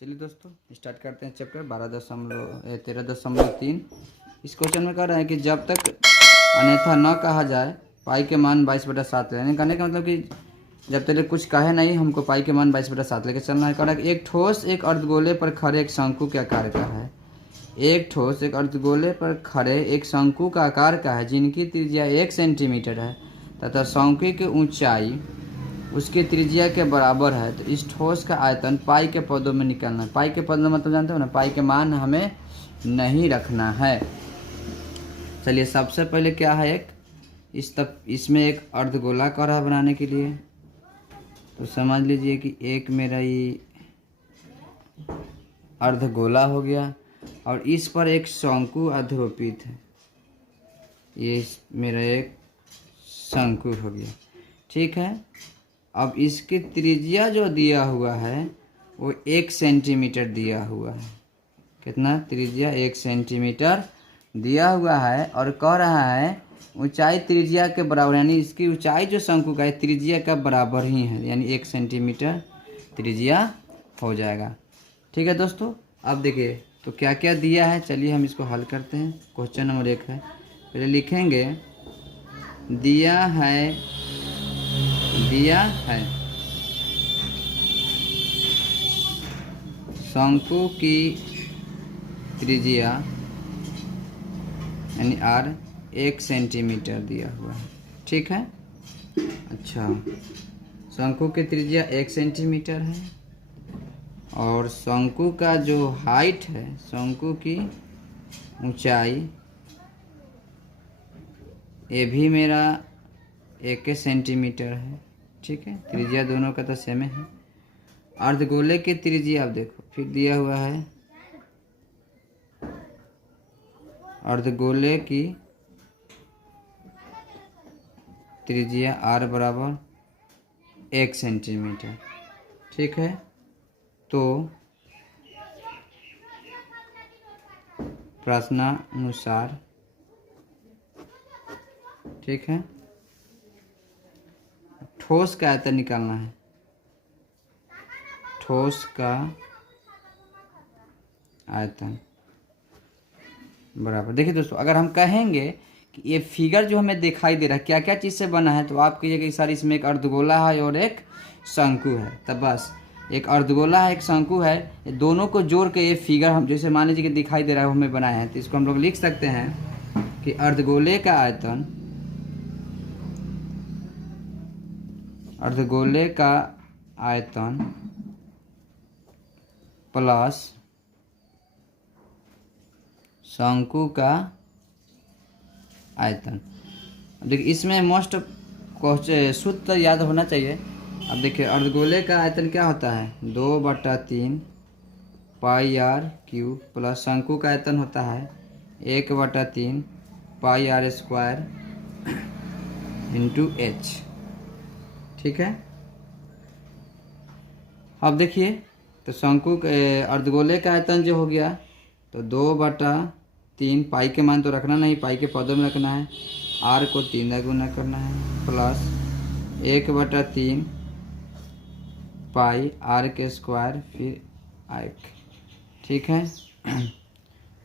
चलिए दोस्तों स्टार्ट करते हैं चैप्टर 13.3। इस क्वेश्चन में कह रहा है कि जब तक अन्यथा न कहा जाए पाई के मान 22/7 यानी कहने का मतलब कि जब तक कुछ कहे नहीं हमको पाई के मान 22/7 लेके चलना है। कह रहा है कि एक ठोस एक अर्धगोले पर खड़े एक शंकु के आकार का है। एक ठोस एक अर्धगोले पर खड़े एक शंकु का आकार का है जिनकी त्रिज्या 1 सेंटीमीटर है तथा शंकु की ऊंचाई उसकी त्रिज्या के बराबर है। तो इस ठोस का आयतन पाई के पदों में निकालना है। पाई के पद में मतलब जानते हो ना, पाई के मान हमें नहीं रखना है। चलिए सबसे पहले क्या है, इसमें एक अर्धगोला रहा बनाने के लिए, तो समझ लीजिए कि एक मेरा ये अर्धगोला हो गया और इस पर एक शंकु आरोपित है। ये मेरा एक शंकु हो गया, ठीक है। अब इसकी त्रिज्या जो दिया हुआ है वो 1 सेंटीमीटर दिया हुआ है। कितना त्रिज्या? 1 सेंटीमीटर दिया हुआ है और कह रहा है ऊंचाई त्रिज्या के बराबर, यानी इसकी ऊंचाई जो शंकु का है त्रिज्या का बराबर ही है, यानी 1 सेंटीमीटर त्रिज्या हो जाएगा। ठीक है दोस्तों, अब देखिए तो क्या क्या दिया है, चलिए हम इसको हल करते हैं। क्वेश्चन नंबर 1 है, पहले लिखेंगे दिया है शंकु की त्रिज्या यानी r 1 सेंटीमीटर दिया हुआ है, ठीक है। अच्छा, शंकु की त्रिज्या 1 सेंटीमीटर है और शंकु का जो हाइट है, शंकु की ऊंचाई ये भी मेरा 1 सेंटीमीटर है, ठीक है। त्रिज्या दोनों का तो सेम है। अर्धगोले की त्रिज्या आप देखो फिर दिया हुआ है, अर्धगोले की त्रिज्या r बराबर 1 सेंटीमीटर, ठीक है। तो प्रश्नानुसार, ठीक है, ठोस का आयतन निकालना है। ठोस का आयतन बराबर, देखिए दोस्तों अगर हम कहेंगे कि ये फिगर जो हमें दिखाई दे रहा है क्या क्या चीज़ से बना है, तो आप कहिएगा कि सर इसमें एक अर्धगोला है और एक शंकु है। तब बस एक अर्धगोला है एक शंकु है, ये दोनों को जोड़ के ये फिगर हम जैसे मान लीजिए कि दिखाई दे रहा है हमें बनाया है, तो इसको हम लोग लिख सकते हैं कि अर्धगोले का आयतन, अर्धगोले का आयतन प्लस शंकु का आयतन। देखिए इसमें मोस्ट सूत्र याद होना चाहिए। अब देखिए अर्धगोले का आयतन क्या होता है, 2/3 पाई r क्यूब प्लस शंकु का आयतन होता है 1/3 पाई r स्क्वायर इंटू h, ठीक है। अब देखिए तो शंकु अर्धगोले का आयतन जो हो गया तो 2/3 पाई के मान तो रखना नहीं, पाई के पदों में रखना है, r को 3 का गुना करना है प्लस 1/3 पाई r के स्क्वायर फिर i, ठीक है।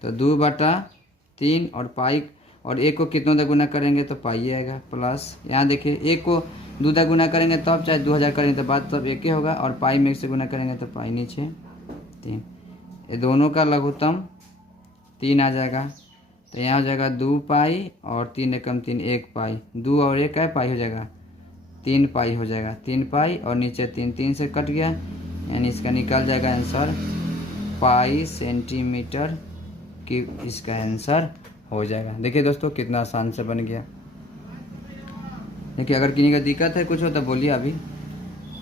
तो 2/3 और पाई और 1 को कितनों का गुना करेंगे तो पाई आएगा, प्लस यहाँ देखिए 1 को 2 का गुना करेंगे तब चाहे 2000 करेंगे तो बात तब 1 ही होगा, और पाई में 1 से गुना करेंगे तो पाई नीचे 3, ये दोनों का लघुत्तम 3 आ जाएगा। तो यहाँ हो जाएगा 2 पाई और 3 एकम 3 1 पाई, 2 और 1 है पाई हो जाएगा 3 पाई हो जाएगा, 3 पाई और नीचे 3 से कट गया, यानी इसका निकल जाएगा आंसर पाई सेंटीमीटर की, इसका आंसर हो जाएगा। देखिए दोस्तों कितना आसान से बन गया। देखिए अगर किसी का दिक्कत है कुछ हो तो बोलिए अभी,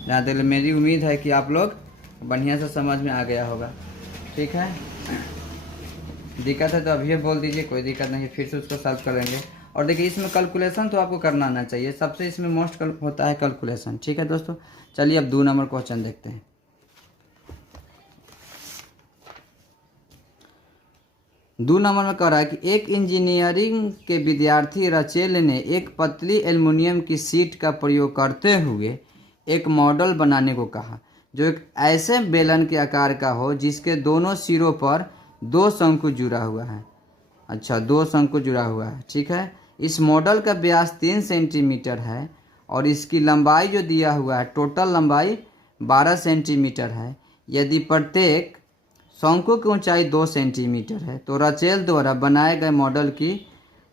जहाँ तक मेरी उम्मीद है कि आप लोग बढ़िया से समझ में आ गया होगा, ठीक है। दिक्कत है तो अभी बोल दीजिए, कोई दिक्कत नहीं, फिर से उसको सॉल्व करेंगे। और देखिए इसमें कैलकुलेशन तो आपको करना आना चाहिए, सबसे इसमें मोस्ट होता है कैलकुलेशन, ठीक है दोस्तों। चलिए अब 2 नंबर क्वेश्चन देखते हैं। 2 नंबर में कह रहा है कि एक इंजीनियरिंग के विद्यार्थी रचेल ने एक पतली एल्युमिनियम की शीट का प्रयोग करते हुए एक मॉडल बनाने को कहा जो एक ऐसे बेलन के आकार का हो जिसके दोनों सिरों पर 2 शंकु जुड़ा हुआ है। अच्छा, 2 शंकु जुड़ा हुआ है, ठीक है। इस मॉडल का व्यास 3 सेंटीमीटर है और इसकी लंबाई जो दिया हुआ है, टोटल लंबाई 12 सेंटीमीटर है। यदि प्रत्येक शंकु की ऊंचाई 2 सेंटीमीटर है तो राचेल द्वारा बनाए गए मॉडल की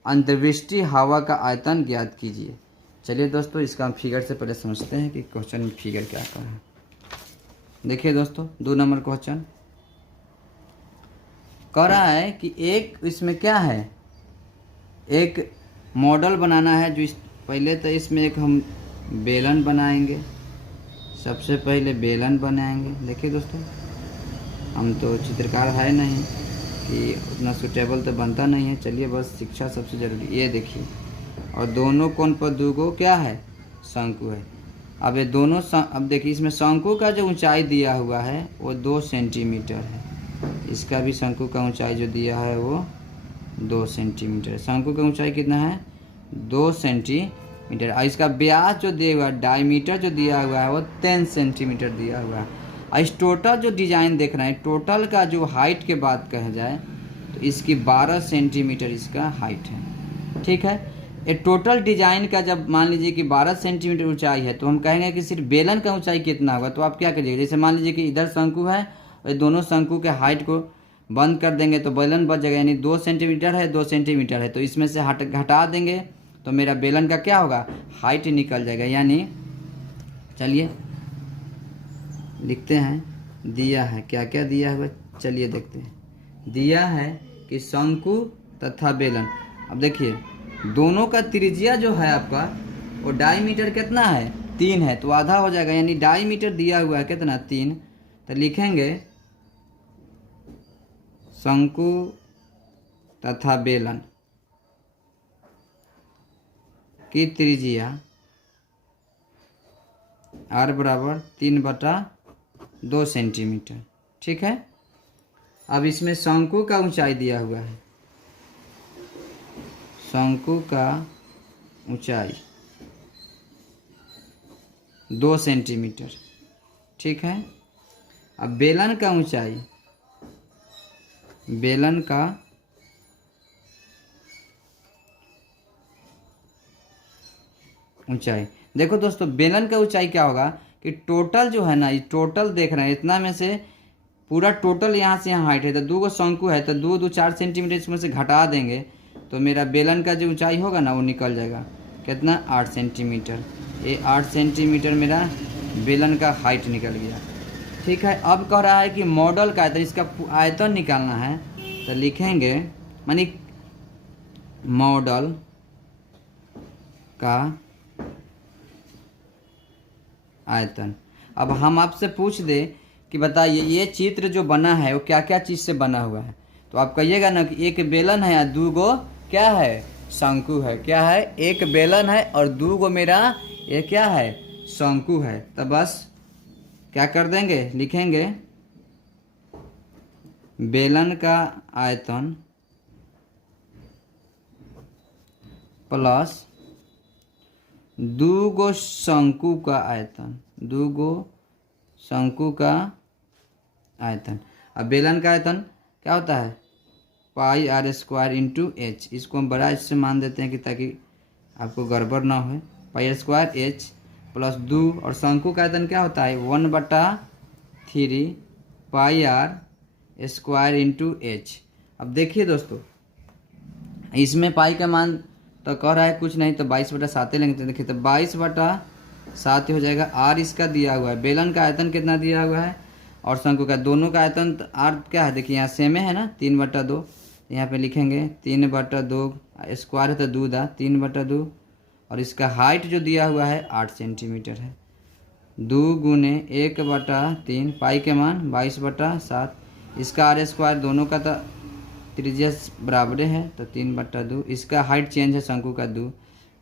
अंतर्दृष्टि हवा का आयतन ज्ञात कीजिए। चलिए दोस्तों, इसका हम फिगर से पहले समझते हैं कि क्वेश्चन में फिगर क्या आता है। देखिए दोस्तों, 2 नंबर क्वेश्चन कह रहा है कि एक इसमें क्या है, एक मॉडल बनाना है। जो पहले तो इसमें एक हम बेलन बनाएंगे, सबसे पहले बेलन बनाएंगे। देखिए दोस्तों, हम तो चित्रकार है नहीं कि उतना सूटेबल तो बनता नहीं है। चलिए, बस शिक्षा सबसे ज़रूरी। ये देखिए, और दोनों कोण पर 2 क्या है, शंकु है। अब ये दोनों अब देखिए, इसमें शंकु का जो ऊंचाई दिया हुआ है वो 2 सेंटीमीटर है। इसका भी शंकु का ऊंचाई जो दिया है वो 2 सेंटीमीटर है। शंकु का ऊंचाई कितना है, 2 सेंटीमीटर। और इसका व्यास जो दिया हुआ है, डायमीटर जो दिया हुआ है वो 10 सेंटीमीटर दिया हुआ है। और इस टोटल जो डिज़ाइन देख रहे हैं, टोटल का जो हाइट के बात कहा जाए तो इसकी 12 सेंटीमीटर इसका हाइट है, ठीक है। ये टोटल डिज़ाइन का जब मान लीजिए कि 12 सेंटीमीटर ऊंचाई है तो हम कहेंगे कि सिर्फ बेलन का ऊंचाई कितना होगा। तो आप क्या करिएगा, जैसे मान लीजिए कि इधर शंकु है और दोनों शंकु के हाइट को बंद कर देंगे तो बेलन बच जाएगा। यानी 2 सेंटीमीटर है, 2 सेंटीमीटर है, तो इसमें से घटा देंगे तो मेरा बेलन का क्या होगा, हाइट निकल जाएगा। यानी चलिए लिखते हैं, दिया है क्या क्या दिया हुआ, चलिए देखते हैं। दिया है कि शंकु तथा बेलन। अब देखिए, दोनों का त्रिज्या जो है आपका वो डायमीटर कितना है, 3 है, तो आधा हो जाएगा। यानी डायमीटर दिया हुआ है कितना, 3। तो लिखेंगे शंकु तथा बेलन की त्रिज्या r बराबर 3/2 सेंटीमीटर, ठीक है। अब इसमें शंकु का ऊंचाई दिया हुआ है, शंकु का ऊंचाई 2 सेंटीमीटर, ठीक है। अब बेलन का ऊंचाई, बेलन का ऊंचाई, देखो दोस्तों, बेलन का ऊंचाई क्या होगा कि टोटल जो है ना, ये टोटल देख रहे हैं, इतना में से पूरा टोटल यहाँ से यहाँ हाइट है तो 2 शंकु है तो 2 4 सेंटीमीटर इसमें से घटा देंगे तो मेरा बेलन का जो ऊंचाई होगा ना वो निकल जाएगा कितना, 8 सेंटीमीटर। ये 8 सेंटीमीटर मेरा बेलन का हाइट निकल गया, ठीक है। अब कह रहा है कि मॉडल का आयतन, इसका आयतन निकालना है तो लिखेंगे मानी मॉडल का आयतन। अब हम आपसे पूछ दे कि बताइए ये चित्र जो बना है वो क्या क्या चीज़ से बना हुआ है, तो आप कहिएगा ना कि एक बेलन है और 2 क्या है, शंकु है। क्या है, एक बेलन है और 2 मेरा ये क्या है, शंकु है। तो बस क्या कर देंगे, लिखेंगे बेलन का आयतन प्लस 2 शंकु का आयतन, 2 शंकु का आयतन। अब बेलन का आयतन क्या होता है, πr² इंटू एच। इसको हम बड़ा एच से मान देते हैं कि ताकि आपको गड़बड़ ना हो। πr² h प्लस 2, और शंकु का आयतन क्या होता है, 1/3 πr² इंटू एच। अब देखिए दोस्तों, इसमें पाई का मान तो कह रहा है कुछ नहीं, तो 22/7 लेंगे। तो देखिए, तो 22/7 हो जाएगा। r इसका दिया हुआ है, बेलन का आयतन कितना दिया हुआ है और शंकु का, दोनों का आयतन r क्या है, देखिए यहाँ सेम है ना, 3/2। यहाँ पे लिखेंगे 3/2, स्क्वायर है तो 2 दा 3/2, और इसका हाइट जो दिया हुआ है 8 सेंटीमीटर है। 2 गुने 1/3, पाई के मान 22/7, इसका r², दोनों का तो त्रिज्या बराबर है तो 3/2, इसका हाइट चेंज है शंकु का 2।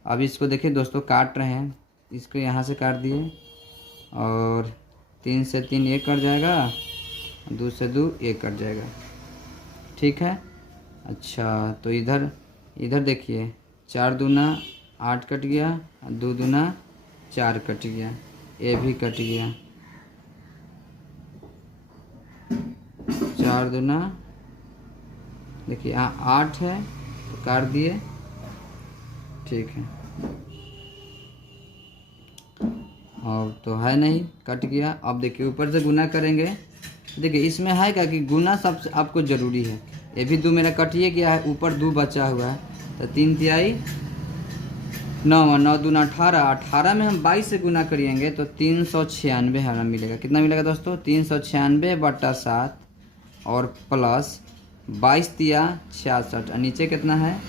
अब इसको देखिए दोस्तों, काट रहे हैं, इसको यहाँ से काट दिए और 3 से 3 1 कट जाएगा, 2 से 2 1 कट जाएगा, ठीक है। अच्छा, तो इधर देखिए, 4 दूना 8 कट गया, 2 दूना 4 कट गया, ये भी कट गया, 4 दूना, देखिए यहाँ 8 है तो काट दिए, ठीक है। और तो है नहीं, कट गया। अब देखिए ऊपर से गुना करेंगे, देखिए इसमें है क्या कि गुना सबसे आपको ज़रूरी है। ये भी 2 मेरा कटिए गया है, ऊपर 2 बचा हुआ है, तो 3 तिहाई 9, 9 दूना 18, 18 में हम 22 से गुना करिएंगे तो 396 हमें मिलेगा। कितना मिलेगा दोस्तों? 396/7 और प्लस 22 तिया 66 और नीचे कितना है?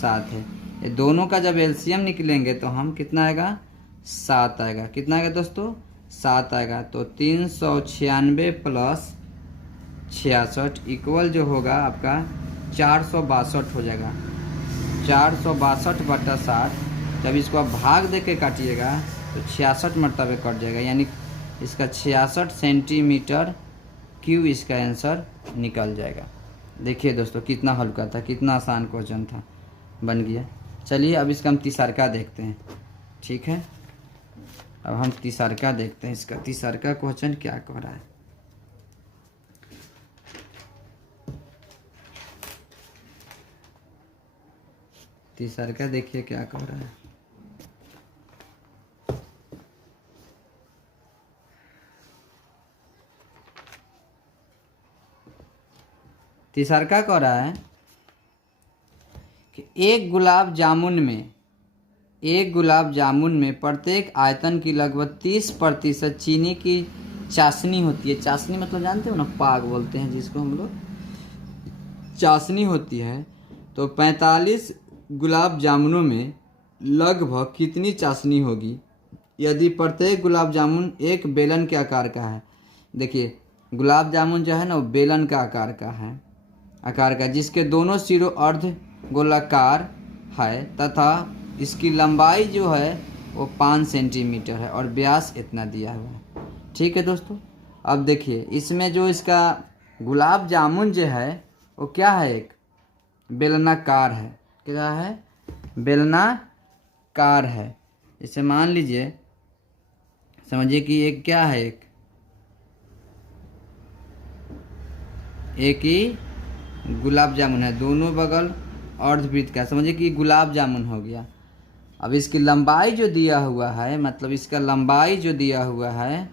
7 है। ये दोनों का जब एलसीएम निकलेंगे तो हम कितना आएगा? 7 आएगा। कितना आएगा दोस्तों? 7 आएगा। तो 396 प्लस 66 इक्वल जो होगा आपका 462 हो जाएगा। 462/7 जब इसको आप भाग दे के काटिएगा तो 66 मरतबे कट जाएगा, यानी इसका 66 सेंटीमीटर क्यूब इसका आंसर निकल जाएगा। देखिए दोस्तों कितना हल्का था, कितना आसान क्वेश्चन था, बन गया। चलिए अब इसका हम तीसरका देखते हैं, ठीक है। अब हम तीसरका देखते हैं, इसका तीसरका क्वेश्चन क्या कह रहा है। तीसरका देखिए क्या कह रहा है। तीसरका कह रहा है कि एक गुलाब जामुन में प्रत्येक आयतन की लगभग 30% चीनी की चाशनी होती है। चाशनी मतलब जानते हो ना, पाग बोलते हैं जिसको हम लोग, चाशनी होती है। तो 45 गुलाब जामुनों में लगभग कितनी चाशनी होगी यदि प्रत्येक गुलाब जामुन एक बेलन के आकार का है। देखिए गुलाब जामुन जो है ना वो बेलन का आकार का जिसके दोनों सिरों अर्ध गोलाकार है तथा इसकी लंबाई जो है वो 5 सेंटीमीटर है और व्यास इतना दिया हुआ है, ठीक है दोस्तों। अब देखिए इसमें जो इसका गुलाब जामुन जो है वो क्या है? एक बेलनाकार है। क्या है? बेलनाकार है। जैसे मान लीजिए, समझिए कि एक क्या है, एक ही गुलाब जामुन है, दोनों बगल अर्धवृत्त का, समझिए कि गुलाब जामुन हो गया। अब इसकी लंबाई जो दिया हुआ है, मतलब इसका लंबाई जो दिया हुआ है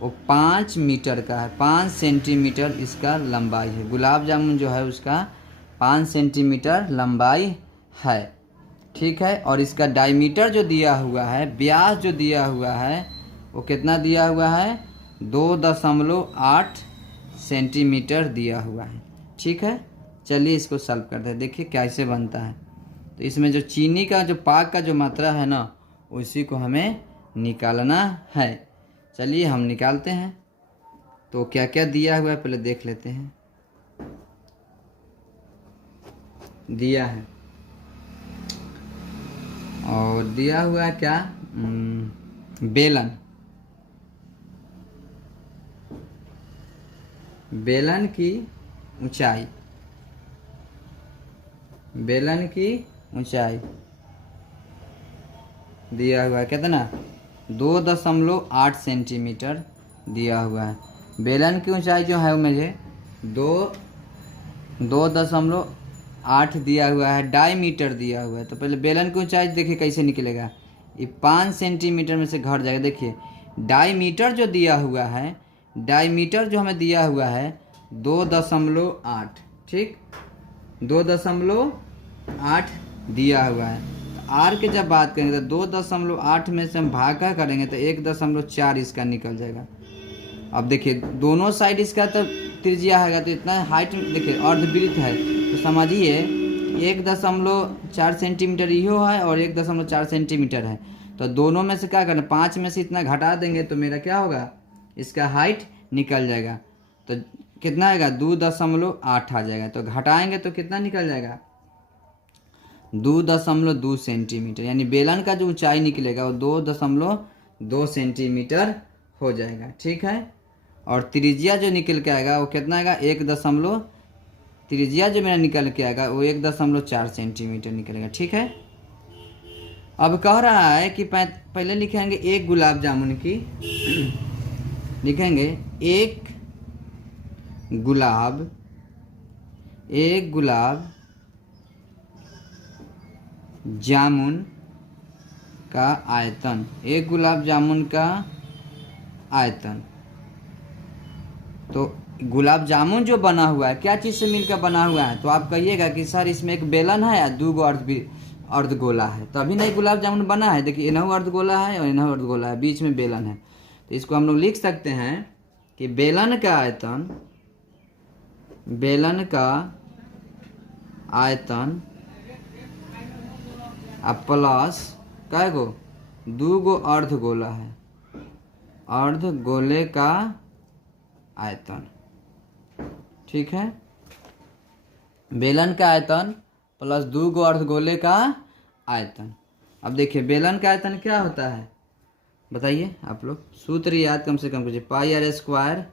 वो 5 मीटर का है, 5 सेंटीमीटर इसका लंबाई है। गुलाब जामुन जो है उसका 5 सेंटीमीटर लंबाई है, ठीक है। और इसका डायमीटर जो दिया हुआ है, व्यास जो दिया हुआ है वो कितना दिया हुआ है? 2.8 सेंटीमीटर दिया हुआ है, ठीक है। चलिए इसको सॉल्व करते हैं, देखिए कैसे बनता है। तो इसमें जो चीनी का जो पाक का जो मात्रा है ना उसी को हमें निकालना है। चलिए हम निकालते हैं। तो क्या क्या दिया हुआ है पहले देख लेते हैं। दिया है और दिया हुआ है क्या? बेलन की ऊंचाई, बेलन की ऊंचाई दिया हुआ है कितना? 2.8 सेंटीमीटर दिया हुआ है। बेलन की ऊंचाई जो है मुझे 2.8 दिया हुआ है, डायमीटर दिया हुआ है। तो पहले बेलन की ऊंचाई देखिए कैसे निकलेगा, ये 5 सेंटीमीटर में से घट जाएगा। देखिए डायमीटर जो दिया हुआ है, डायमीटर जो हमें दिया हुआ है 2.8, ठीक, 2.8 दिया हुआ है। तो आर के जब बात करेंगे तो 2.8 में से हम भागा करेंगे तो 1.4 इसका निकल जाएगा। अब देखिए दोनों साइड इसका तो त्रिज्या है तो इतना हाइट, देखिए अर्धवृत्त है तो समझिए 1.4 सेंटीमीटर इहो है और 1.4 सेंटीमीटर है। तो दोनों में से क्या करना, 5 में से इतना घटा देंगे तो मेरा क्या होगा, इसका हाइट निकल जाएगा। तो कितना आएगा? 2.8 आ जाएगा। तो घटाएंगे तो कितना निकल जाएगा? 2.2 सेंटीमीटर, यानी बेलन का जो ऊंचाई निकलेगा वो 2.2 सेंटीमीटर हो जाएगा, ठीक है। और त्रिज्या जो निकल के आएगा वो कितना आएगा? त्रिज्या जो मेरा निकल के आएगा वो 1.4 सेंटीमीटर निकलेगा, ठीक है। अब कह रहा है कि पहले लिखेंगे एक गुलाब जामुन की, लिखेंगे एक गुलाब एक गुलाब जामुन का आयतन, एक गुलाब जामुन का आयतन। तो गुलाब जामुन जो बना हुआ है क्या चीज़ से मिलकर बना हुआ है, तो आप कहिएगा कि सर इसमें एक बेलन है या दो अर्धगोला है, तभी नहीं गुलाब जामुन बना है। देखिए इनहु अर्धगोला है और इनहु अर्धगोला है, बीच में बेलन है। तो इसको हम लोग लिख सकते हैं कि बेलन का आयतन प्लस कै गो, दो गो अर्धगोला है, अर्धगोले का आयतन। ठीक है, बेलन का आयतन प्लस दो गो अर्धगोले का आयतन। अब देखिए बेलन का आयतन क्या होता है बताइए आप लोग, सूत्र याद कम से कम कीजिए, पाई आर स्क्वायर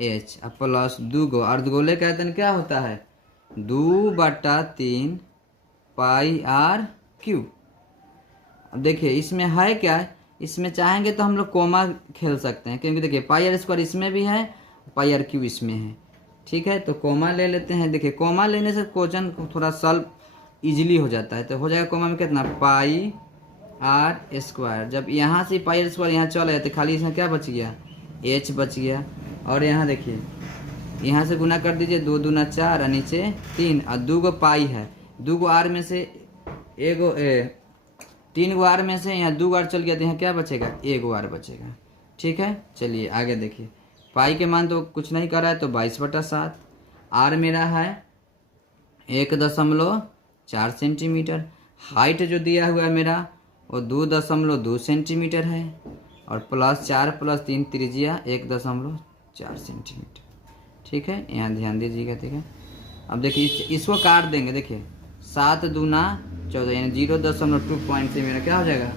एच प्लस दो गो अर्धगोले का आयतन क्या होता है 2/3 पाई आर क्यू। अब देखिए इसमें है क्या, इसमें चाहेंगे तो हम लोग कोमा खेल सकते हैं, क्योंकि देखिए पाई आर स्क्वायर इसमें भी है, पाई आर क्यू इसमें है। ठीक है, तो कोमा ले लेते हैं। देखिए कोमा लेने से क्वेश्चन थोड़ा सॉल्व इजीली हो जाता है। तो हो जाएगा कोमा में कितना, पाई आर स्क्वायर। जब यहाँ से पाई आर स्क्वायर यहाँ चल आया तो खाली इसमें क्या बच गया, एच बच गया। और यहाँ देखिए यहाँ से गुना कर दीजिए, 2 दूना 4 और नीचे 3 और 2 गो पाई है, 2 गो आर में से 3 गो आर में से यहाँ 2 आर चल गया, तो यहाँ क्या बचेगा, 1 गो आर बचेगा। ठीक है, चलिए आगे देखिए। पाई के मान तो कुछ नहीं कर रहा है, तो 22/7। आर मेरा है 1.4 सेंटीमीटर। हाइट जो दिया हुआ है मेरा वो 2.2 सेंटीमीटर है, और प्लस 4 + 3 त्रिज्या 1.4 सेंटीमीटर। ठीक है, यहाँ ध्यान दीजिएगा। ठीक है, अब देखिए इसको काट देंगे। देखिए 7 दूना 14 यानी 0.2 पॉइंट से मेरा क्या हो जाएगा,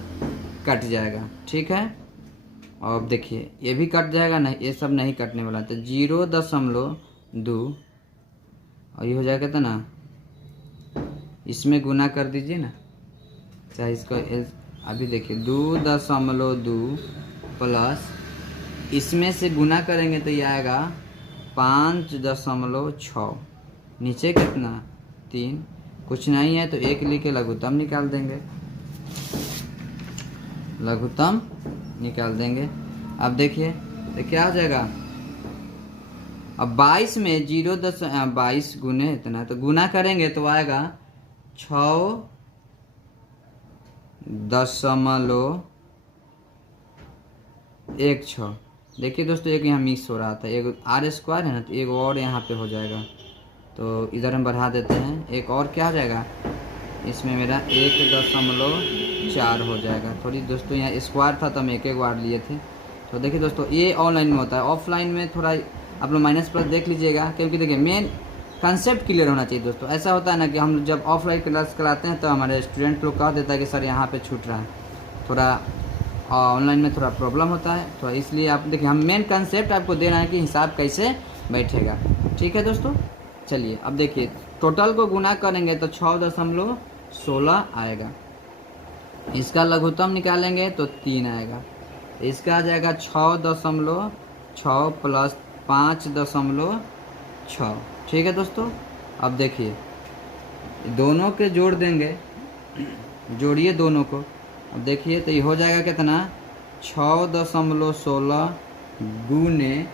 कट जाएगा। ठीक है, और देखिए ये भी कट जाएगा, नहीं ये सब नहीं कटने वाला, तो 0.2 और ये हो जाएगा कितना ना, इसमें गुना कर दीजिए ना, चाहे इसको अभी देखिए 2.2 प्लस इसमें से गुना करेंगे तो ये आएगा 5.6, नीचे कितना 3, कुछ नहीं है तो 1 लिख के लघुत्तम निकाल देंगे, लघुत्तम निकाल देंगे। अब देखिए तो क्या हो जाएगा, अब 22 में 22 गुने इतना, तो गुना करेंगे तो आएगा 6.16। देखिए दोस्तों एक यहाँ मिक्स हो रहा था, एक आर स्क्वायर है ना, तो एक और यहाँ पे हो जाएगा, तो इधर हम बढ़ा देते हैं, एक और क्या हो जाएगा, इसमें मेरा 1.4 हो जाएगा। थोड़ी दोस्तों यहाँ स्क्वायर था तो हम एक बार लिए थे। तो देखिए दोस्तों ये ऑनलाइन में होता है, ऑफलाइन में थोड़ा आप लोग माइनस प्लस देख लीजिएगा, क्योंकि देखिए मेन कंसेप्ट क्लियर होना चाहिए दोस्तों। ऐसा होता है ना कि हम जब ऑफलाइन क्लास कराते हैं तो हमारे स्टूडेंट लोग कह देता है कि सर यहाँ पे छूट रहा है, थोड़ा ऑनलाइन में थोड़ा प्रॉब्लम होता है, तो इसलिए आप देखिए हम मेन कंसेप्ट आपको दे रहे हैं कि हिसाब कैसे बैठेगा। ठीक है दोस्तों, चलिए अब देखिए टोटल को गुना करेंगे तो 6.16 आएगा, इसका लघुत्तम निकालेंगे तो 3 आएगा, इसका आ जाएगा 6.6 प्लस 5.6। ठीक है दोस्तों, अब देखिए दोनों के जोड़ देंगे, जोड़िए दोनों को। अब देखिए तो ये हो जाएगा कितना, 6.16 गुने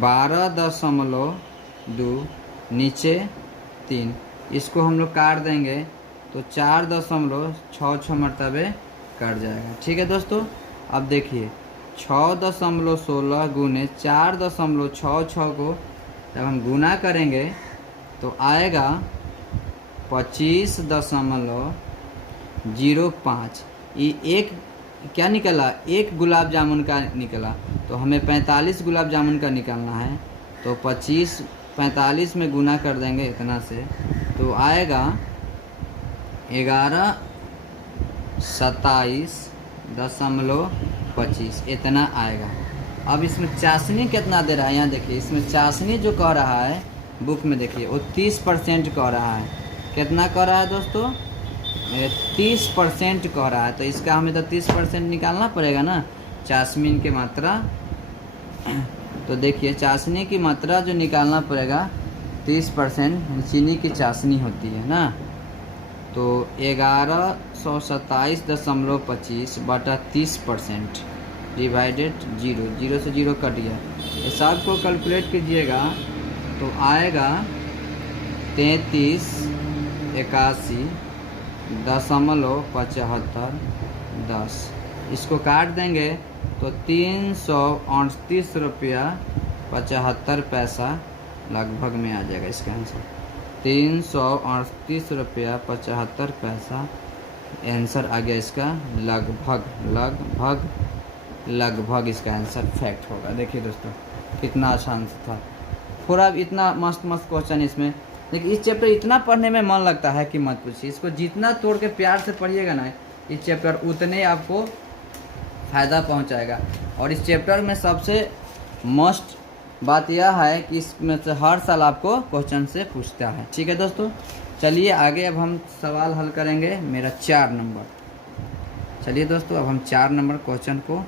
12.2 नीचे 3, इसको हम लोग काट देंगे तो 4.66 मरतबे कट जाएगा। ठीक है दोस्तों, अब देखिए 6.16 गुने 4.66 को जब हम गुना करेंगे तो आएगा 25.05। ये एक क्या निकला, एक गुलाब जामुन का निकला, तो हमें 45 गुलाब जामुन का निकालना है, तो 45 में गुना कर देंगे इतना से, तो आएगा 1127.25 इतना आएगा। अब इसमें चाशनी कितना दे रहा है, यहाँ देखिए इसमें चाशनी जो कह रहा है बुक में देखिए वो 30% कह रहा है। कितना कह रहा है दोस्तों, 30% कह रहा है, तो इसका हमें तो 30% निकालना पड़ेगा ना, चाशमीन की मात्रा तो देखिए चाशनी की मात्रा जो निकालना पड़ेगा 30% चीनी की चाशनी होती है ना, तो 1127.25 बटा 30% डिवाइडेड 0 से 0 कट गया। इस सब को कैलकुलेट कीजिएगा तो आएगा 3381.75 इसको काट देंगे तो 338 रुपया 75 पैसा लगभग में आ जाएगा इसका आंसर। 338 रुपया 75 पैसा आंसर आ गया इसका। लगभग इसका आंसर फैक्ट होगा। देखिए दोस्तों कितना आसान था, थोड़ा इतना मस्त क्वेश्चन इसमें। देखिए इस चैप्टर इतना पढ़ने में मन लगता है कि मत पूछिए। इसको जितना तोड़ के प्यार से पढ़िएगा ना इस चैप्टर, उतने आपको फ़ायदा पहुंचाएगा। और इस चैप्टर में सबसे मस्ट बात यह है कि इसमें से हर साल आपको क्वेश्चन से पूछता है। ठीक है दोस्तों, चलिए आगे अब हम सवाल हल करेंगे मेरा 4 नंबर। चलिए दोस्तों अब हम 4 नंबर क्वेश्चन को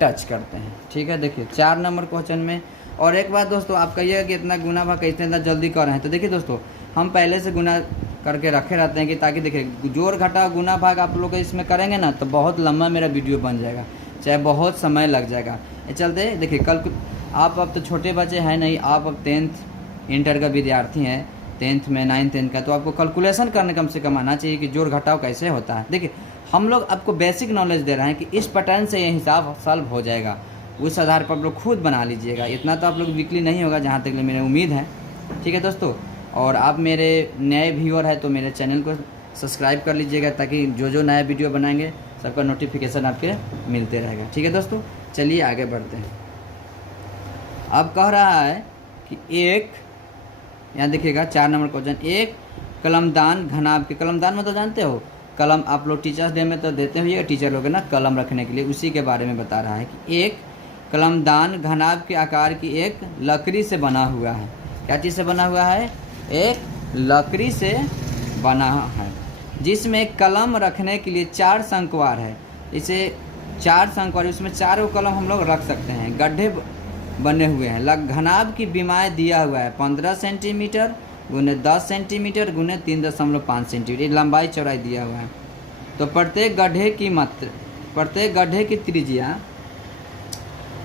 टच करते हैं। ठीक है, देखिए 4 नंबर क्वेश्चन में। और एक बात दोस्तों, आप कहिएगा कि इतना गुना भाग कैसे इतना जल्दी कर रहे हैं, तो देखिए दोस्तों हम पहले से गुना करके रखे रहते हैं कि ताकि देखिए जोड़ घटा गुना भाग आप लोग इसमें करेंगे ना तो बहुत लंबा मेरा वीडियो बन जाएगा, चाहे बहुत समय लग जाएगा। ये चलते देखिए कल आप अब तो छोटे बच्चे हैं नहीं, आप अब 10th इंटर का विद्यार्थी हैं, 10th में 9th 10th का, तो आपको कैलकुलेशन करने कम से कम आना चाहिए कि जोड़ घटाव कैसे होता है। देखिए हम लोग आपको बेसिक नॉलेज दे रहे हैं कि इस पैटर्न से ये हिसाब सॉल्व हो जाएगा, उस आधार पर आप लोग खुद बना लीजिएगा। इतना तो आप लोग वीकली नहीं होगा जहाँ तक मेरी उम्मीद है। ठीक है दोस्तों, और आप मेरे नए व्यूअर हैं तो मेरे चैनल को सब्सक्राइब कर लीजिएगा ताकि जो नया वीडियो बनाएंगे सबका नोटिफिकेशन आपके मिलते रहेगा। ठीक है दोस्तों, चलिए आगे बढ़ते हैं। अब कह रहा है कि एक, यहाँ देखिएगा 4 नंबर क्वेश्चन, एक कलमदान घनाभ के, कलमदान मतलब जानते हो कलम, आप लोग टीचर्स डे में तो देते हुए टीचर लोग ना कलम रखने के लिए, उसी के बारे में बता रहा है कि एक कलमदान घनाभ के आकार की एक लकड़ी से बना हुआ है। क्या चीज़ से बना हुआ है? एक लकड़ी से बना है जिसमें कलम रखने के लिए 4 शंकुवार है। इसे 4 शंकुवार, उसमें 4 कलम हम लोग रख सकते हैं। गड्ढे बने हुए हैं। घनाभ की बीमाएँ दिया हुआ है 15 सेंटीमीटर गुने 10 सेंटीमीटर गुने 3.5 सेंटीमीटर लंबाई चौड़ाई दिया हुआ है। तो प्रत्येक गड्ढे की त्रिज्या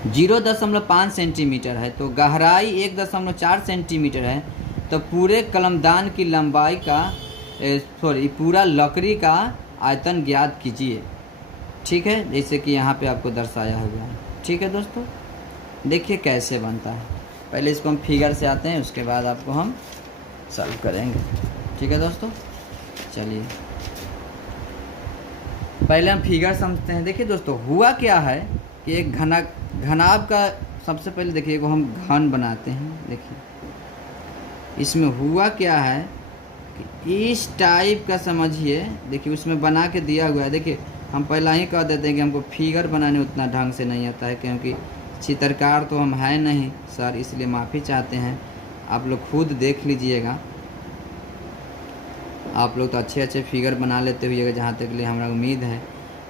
0.5 सेंटीमीटर है, तो गहराई 1.4 सेंटीमीटर है। तो पूरे कलमदान की लंबाई का पूरा लकड़ी का आयतन ज्ञात कीजिए। ठीक है, जैसे कि यहाँ पे आपको दर्शाया हुआ है। ठीक है दोस्तों, देखिए कैसे बनता है। पहले इसको हम फिगर से आते हैं, उसके बाद आपको हम सॉल्व करेंगे। ठीक है दोस्तों, चलिए पहले हम फिगर समझते हैं। देखिए दोस्तों हुआ क्या है कि एक घनाभ का सबसे पहले देखिए को हम घन बनाते हैं। देखिए इसमें हुआ क्या है कि इस टाइप का समझिए, देखिए उसमें बना के दिया हुआ है। देखिए हम पहला ही कह देते हैं कि हमको फिगर बनाने उतना ढंग से नहीं आता है, क्योंकि चित्रकार तो हम हैं नहीं सर, इसलिए माफ़ी चाहते हैं। आप लोग खुद देख लीजिएगा, आप लोग तो अच्छे फिगर बना लेते हुए जहाँ तक लिए हमारा उम्मीद है।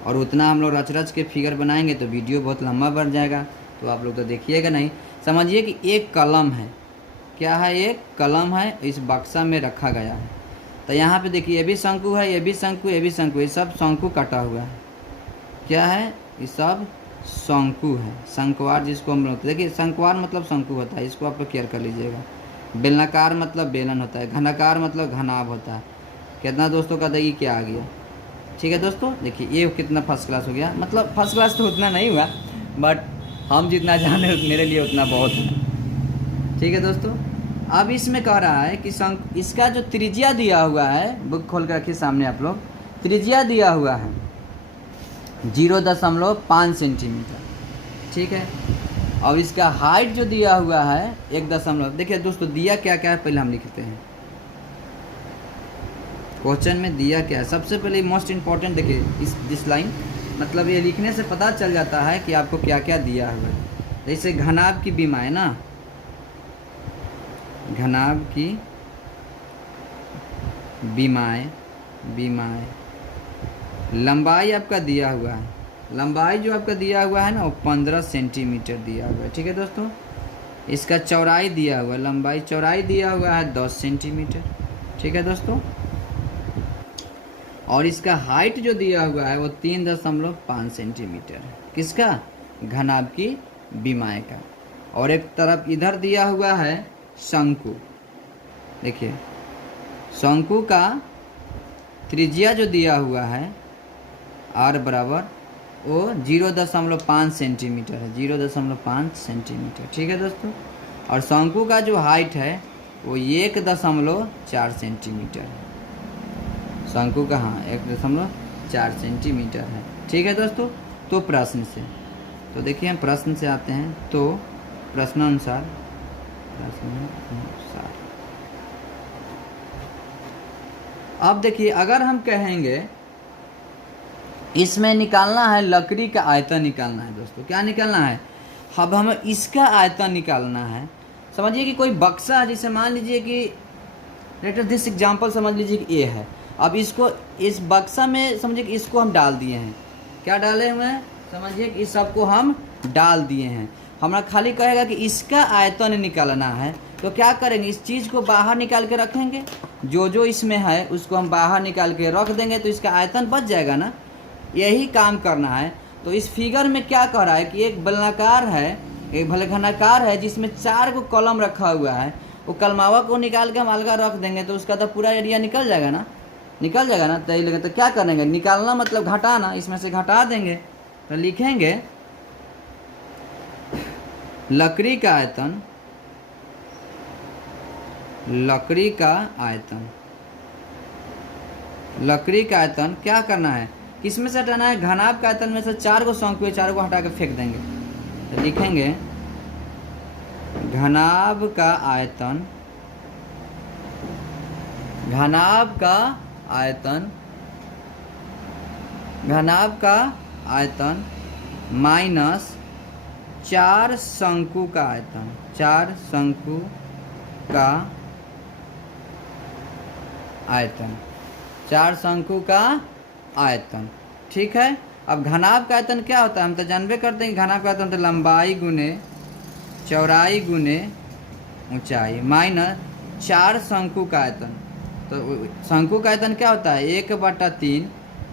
और उतना हम लोग रच के फिगर बनाएंगे तो वीडियो बहुत लंबा बढ़ जाएगा, तो आप लोग तो देखिएगा नहीं। समझिए कि एक कलम है। क्या है? एक कलम है, इस बक्सा में रखा गया है। तो यहाँ पे देखिए ये भी शंकु है, ये भी शंकु, ये भी शंकु, ये सब शंकु कटा हुआ है। क्या है? ये सब शंकु है। शंकुवार जिसको हम लोग, देखिए शंकुवार मतलब शंकु होता है, इसको आप लोग केयर कर लीजिएगा। बेलनाकार मतलब बेलन होता है, घनाकार मतलब घनाभ होता है। कितना दोस्तों का देखिए क्या आ गया। ठीक है दोस्तों, देखिए ये कितना फर्स्ट क्लास हो गया। मतलब फर्स्ट क्लास तो उतना नहीं हुआ, बट हम जितना जाने मेरे लिए उतना बहुत है। ठीक है दोस्तों, अब इसमें कह रहा है कि इसका जो त्रिज्या दिया हुआ है, बुक खोल कर रखिए सामने आप लोग, त्रिज्या दिया हुआ है 0.5 सेंटीमीटर। ठीक है, अब इसका हाइट जो दिया हुआ है 1 देखिए दोस्तों दिया क्या क्या है पहले हम लिखते हैं। क्वेश्चन में दिया क्या है, सबसे पहले मोस्ट इम्पॉर्टेंट देखिए दिस लाइन, मतलब ये लिखने से पता चल जाता है कि आपको क्या क्या दिया हुआ है। जैसे घनाभ की बीमाएँ ना, घनाभ की बीमाएँ लंबाई आपका दिया हुआ है। लंबाई जो आपका दिया हुआ है ना वो 15 सेंटीमीटर दिया हुआ है। ठीक है दोस्तों, इसका चौड़ाई दिया हुआ, लंबाई चौड़ाई दिया हुआ है 10 सेंटीमीटर, ठीक है दोस्तों। और इसका हाइट जो दिया हुआ है वो 3.5 सेंटीमीटर है। किसका? घनाभ की विमाएँ का। और एक तरफ इधर दिया हुआ है शंकु। देखिए शंकु का त्रिज्या जो दिया हुआ है r बराबर वो 0.5 सेंटीमीटर है, 0.5 सेंटीमीटर, ठीक है दोस्तों। और शंकु का जो हाइट है वो 1.4 सेंटीमीटर है। शंकु का 1.4 सेंटीमीटर है, ठीक है दोस्तों। तो प्रश्न से, तो देखिए हम प्रश्न से आते हैं। तो प्रश्नानुसार अब देखिए, अगर हम कहेंगे इसमें निकालना है लकड़ी का आयतन निकालना है दोस्तों। क्या निकालना है? अब हमें इसका आयतन निकालना है। समझिए कि कोई बक्सा है, जिसे मान लीजिए कि लेट दिस एग्जांपल समझ लीजिए कि ये है। अब इसको इस बक्सा में समझिए कि इसको हम डाल दिए हैं। क्या डाले हुए हैं? समझिए कि इस सबको हम डाल दिए हैं। हमारा खाली कहेगा कि इसका आयतन निकालना है, तो क्या करेंगे? इस चीज़ को बाहर निकाल के रखेंगे, जो इसमें है उसको हम बाहर निकाल के रख देंगे, तो इसका आयतन बच जाएगा ना। यही काम करना है। तो इस फिगर में क्या कह रहा है कि एक बेलनाकार है, एक भले घनाकार है, जिसमें 4 को कॉलम रखा हुआ है। वो कलमावा को निकाल के हम अलग रख देंगे, तो उसका तो पूरा एरिया निकल जाएगा ना, निकल जाएगा ना। तो क्या करेंगे? निकालना मतलब घटाना, इसमें से घटा देंगे। तो लिखेंगे लकड़ी का आयतन, लकड़ी का आयतन, लकड़ी का आयतन क्या करना है? किसमें से हटाना है? घनाभ का आयतन में से 4 को शंकु, 4 को हटा के फेंक देंगे। तो लिखेंगे घनाभ का आयतन, घनाभ का आयतन, घनाभ का आयतन माइनस 4 शंकु का आयतन, 4 शंकु का आयतन, 4 शंकु का आयतन, ठीक है। अब घनाभ का आयतन क्या होता है? हम तो जानबे करते हैं कि घनाभ का आयतन तो लंबाई गुने चौड़ाई गुने ऊंचाई माइनस 4 शंकु का आयतन। तो शंकु का आयतन क्या होता है? 1/3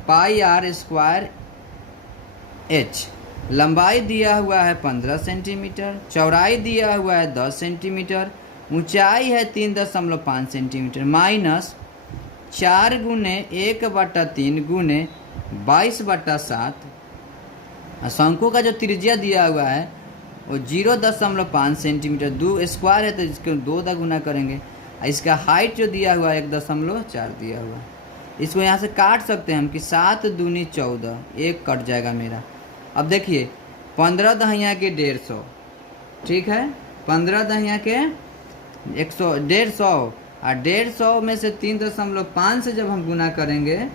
पाई r स्क्वायर h। लंबाई दिया हुआ है 15 सेंटीमीटर, चौड़ाई दिया हुआ है 10 सेंटीमीटर, ऊंचाई है 3.5 सेंटीमीटर, माइनस 4 गुने 1/3 गुने 22/7। शंकु का जो त्रिज्या दिया हुआ है वो 0.5 सेंटीमीटर, 2 स्क्वायर है तो इसको 2 दा गुना करेंगे। इसका हाइट जो दिया हुआ है 1.4 दिया हुआ है। इसको यहाँ से काट सकते हैं हम कि 7 दूनी 14, 1 कट जाएगा मेरा। अब देखिए 15 दहिया के 150, ठीक है। 15 दहिया के 100, 150, और 150 में से 3.5 से जब हम गुना करेंगे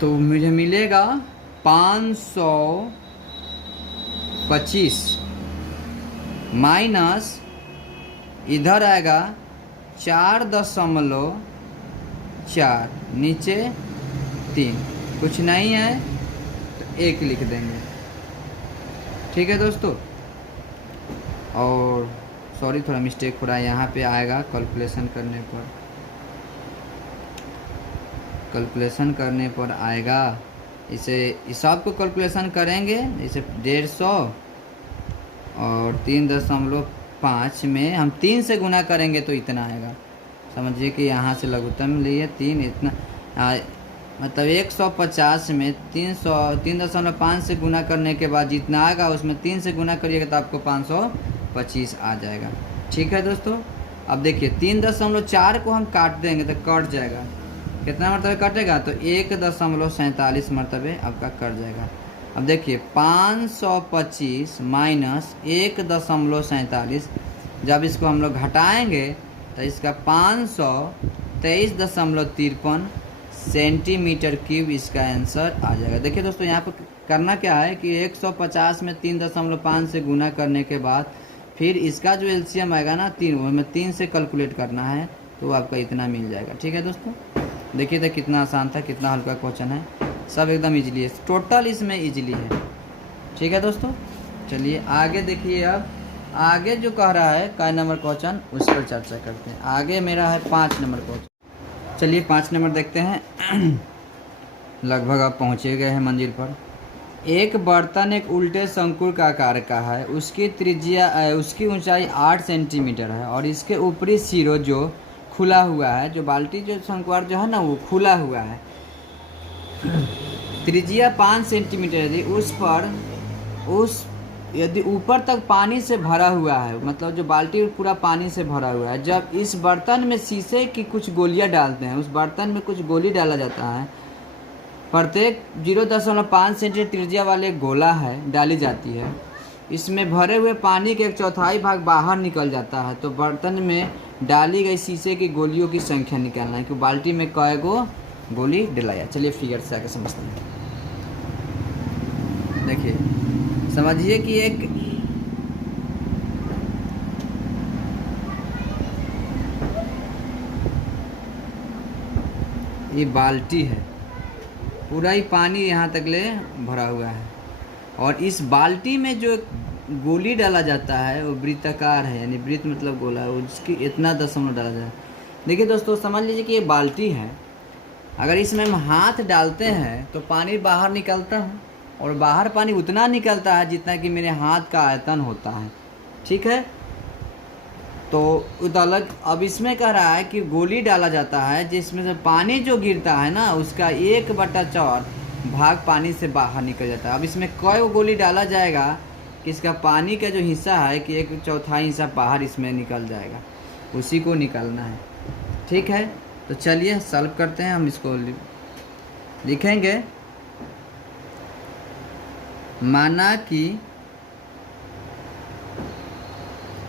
तो मुझे मिलेगा 525 माइनस इधर आएगा 4.4, नीचे 3, कुछ नहीं है तो 1 लिख देंगे, ठीक है दोस्तों। और सॉरी थोड़ा मिस्टेक हो रहा है, यहाँ पे आएगा कैलकुलेशन करने पर, कैलकुलेशन करने पर आएगा। इसे इस सब को कैलकुलेशन करेंगे, इसे 150 और 3.5 में हम 3 से गुना करेंगे तो इतना आएगा। समझिए कि यहाँ से लघुत्तम लिए 3, इतना मतलब 150 में 3.5 से गुना करने के बाद जितना आएगा उसमें 3 से गुना करिएगा तो आपको 525 आ जाएगा, ठीक है दोस्तों। अब देखिए 3.4 को हम काट देंगे तो कट जाएगा, कितना मरतबे कटेगा? तो 1.47 मरतबे आपका कट जाएगा। अब देखिए 525 माइनस 1.47, जब इसको हम लोग घटाएंगे तो इसका 523.53 सेंटीमीटर क्यूब इसका आंसर आ जाएगा। देखिए दोस्तों यहाँ पर करना क्या है कि 150 में 3.5 से गुना करने के बाद फिर इसका जो एलसीएम आएगा ना 3, वो हमें 3 से कैलकुलेट करना है तो आपका इतना मिल जाएगा, ठीक है दोस्तों। देखिए तो कितना आसान था, कितना हल्का क्वेश्चन है, सब एकदम इजीली है, टोटल इसमें इजीली है, ठीक है दोस्तों। चलिए आगे देखिए। अब आगे जो कह रहा है क नंबर क्वेश्चन उस पर चर्चा करते हैं। आगे मेरा है 5 नंबर क्वेश्चन। चलिए 5 नंबर देखते हैं। लगभग आप पहुँचे गए हैं मंजिल पर। एक बर्तन एक उल्टे शंकु का आकार का है, उसकी त्रिज्या उसकी ऊंचाई 8 सेंटीमीटर है और इसके ऊपरी सिरों जो खुला हुआ है, जो बाल्टी जो शंकुआर जो है ना वो खुला हुआ है, त्रिज्या 5 सेंटीमीटर यदि ऊपर तक पानी से भरा हुआ है, मतलब जो बाल्टी पूरा पानी से भरा हुआ है, जब इस बर्तन में शीशे की कुछ गोलियां डालते हैं, उस बर्तन में कुछ गोली डाला जाता है, प्रत्येक 0.5 सेंटीमीटर त्रिज्या वाले गोला है डाली जाती है, इसमें भरे हुए पानी के 1/4 भाग बाहर निकल जाता है, तो बर्तन में डाली गई शीशे की गोलियों की संख्या निकालना है कि बाल्टी में कै गो गोली डलाया। चलिए फिगर से आके समझते हैं। देखिए समझिए कि एक ये बाल्टी है, पूरा ही पानी यहाँ तक ले भरा हुआ है और इस बाल्टी में जो गोली डाला जाता है वो वृत्ताकार है, यानी वृत्त मतलब गोला है, उसकी इतना दशमलव डाला जाता है। देखिए दोस्तों समझ लीजिए कि ये बाल्टी है, अगर इसमें हम हाथ डालते हैं तो पानी बाहर निकलता है और बाहर पानी उतना निकलता है जितना कि मेरे हाथ का आयतन होता है, ठीक है। तो उदलक अब इसमें कह रहा है कि गोली डाला जाता है जिसमें से पानी जो गिरता है ना उसका 1/4 भाग पानी से बाहर निकल जाता है। अब इसमें कई गोली डाला जाएगा कि इसका पानी का जो हिस्सा है कि 1/4 हिस्सा बाहर इसमें निकल जाएगा, उसी को निकालना है, ठीक है। तो चलिए सॉल्व करते हैं। हम इसको लिखेंगे, माना कि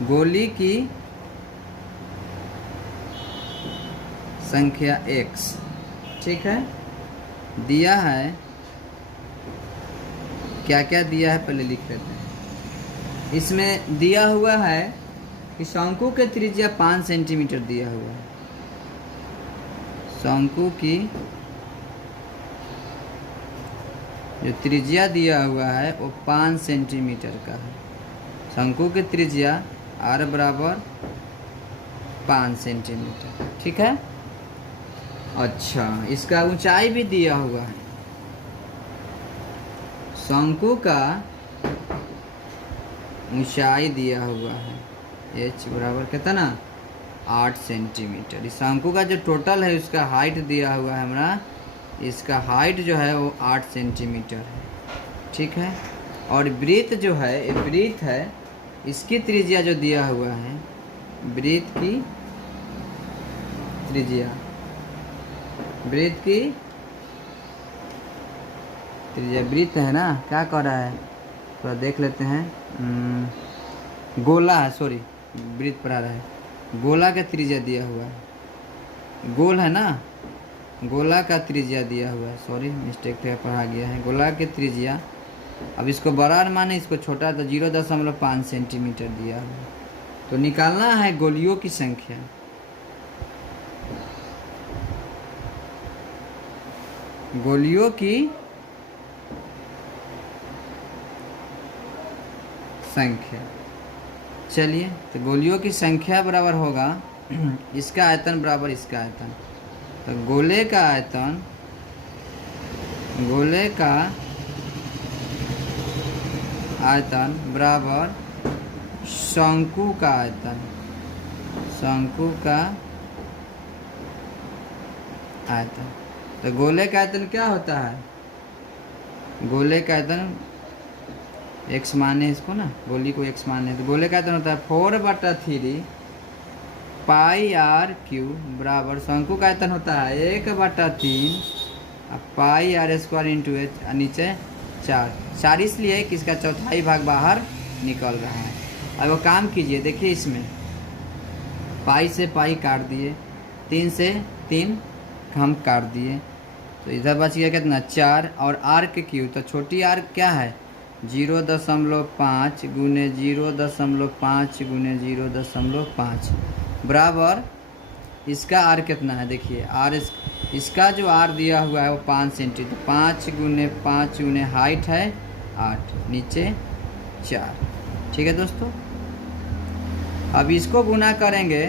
गोली की संख्या x, ठीक है, दिया है, क्या क्या दिया है पहले लिख लेते हैं। इसमें दिया हुआ है कि शंकु के त्रिज्या 5 सेंटीमीटर दिया हुआ है, शंकु की जो त्रिज्या दिया हुआ है वो 5 सेंटीमीटर का है। शंकु की त्रिज्या r बराबर 5 सेंटीमीटर, ठीक है। अच्छा, इसका ऊंचाई भी दिया हुआ है, शंकु का ऊंचाई दिया हुआ है h बराबर कितना 8 सेंटीमीटर। इस शंकु का जो टोटल है उसका हाइट दिया हुआ है हमारा, इसका हाइट जो है वो 8 सेंटीमीटर है, ठीक है। और वृत्त जो है ये वृत्त है, इसकी त्रिज्या जो दिया हुआ है, वृत्त की त्रिज्या, वृत्त की त्रिज्या, वृत्त है ना, क्या कर रहा है थोड़ा देख लेते हैं। गोला है, सॉरी वृत्त पढ़ा रहा है, गोला का त्रिज्या दिया हुआ है, गोल है ना, गोला का त्रिज्या दिया हुआ है, सॉरी मिस्टेक पे पढ़ा गया है, गोला की त्रिज्या। अब इसको बड़ा माने इसको छोटा, तो 0.5 सेंटीमीटर दिया हुआ है। तो निकालना है गोलियों की संख्या, गोलियों की संख्या। चलिए तो गोलियों की संख्या बराबर होगा इसका आयतन बराबर इसका आयतन, तो गोले का आयतन, गोले का आयतन बराबर शंकु का आयतन, शंकु का आयतन। तो गोले का आयतन क्या होता है, गोले का आयतन x माने इसको ना, गोली को x माने, तो गोले का आयतन होता है 4/3 पाई r क्यू बराबर शंकु का आयतन होता है 1/3 पाई r² इंटू h, नीचे 4 इसलिए कि इसका 1/4 भाग बाहर निकल रहा है। अब वो काम कीजिए, देखिए इसमें पाई से पाई काट दिए, 3 से 3 हम काट दिए, तो इधर बच गया कितना 4, और r के क्यू, तो छोटी r क्या है 0.5 गुने 0.5 गुने 0.5 बराबर इसका r कितना है, देखिए r इसका जो r दिया हुआ है वो 5 सेंटीमीटर, 5 गुने 5 गुने हाइट है 8, नीचे 4, ठीक है दोस्तों। अब इसको गुना करेंगे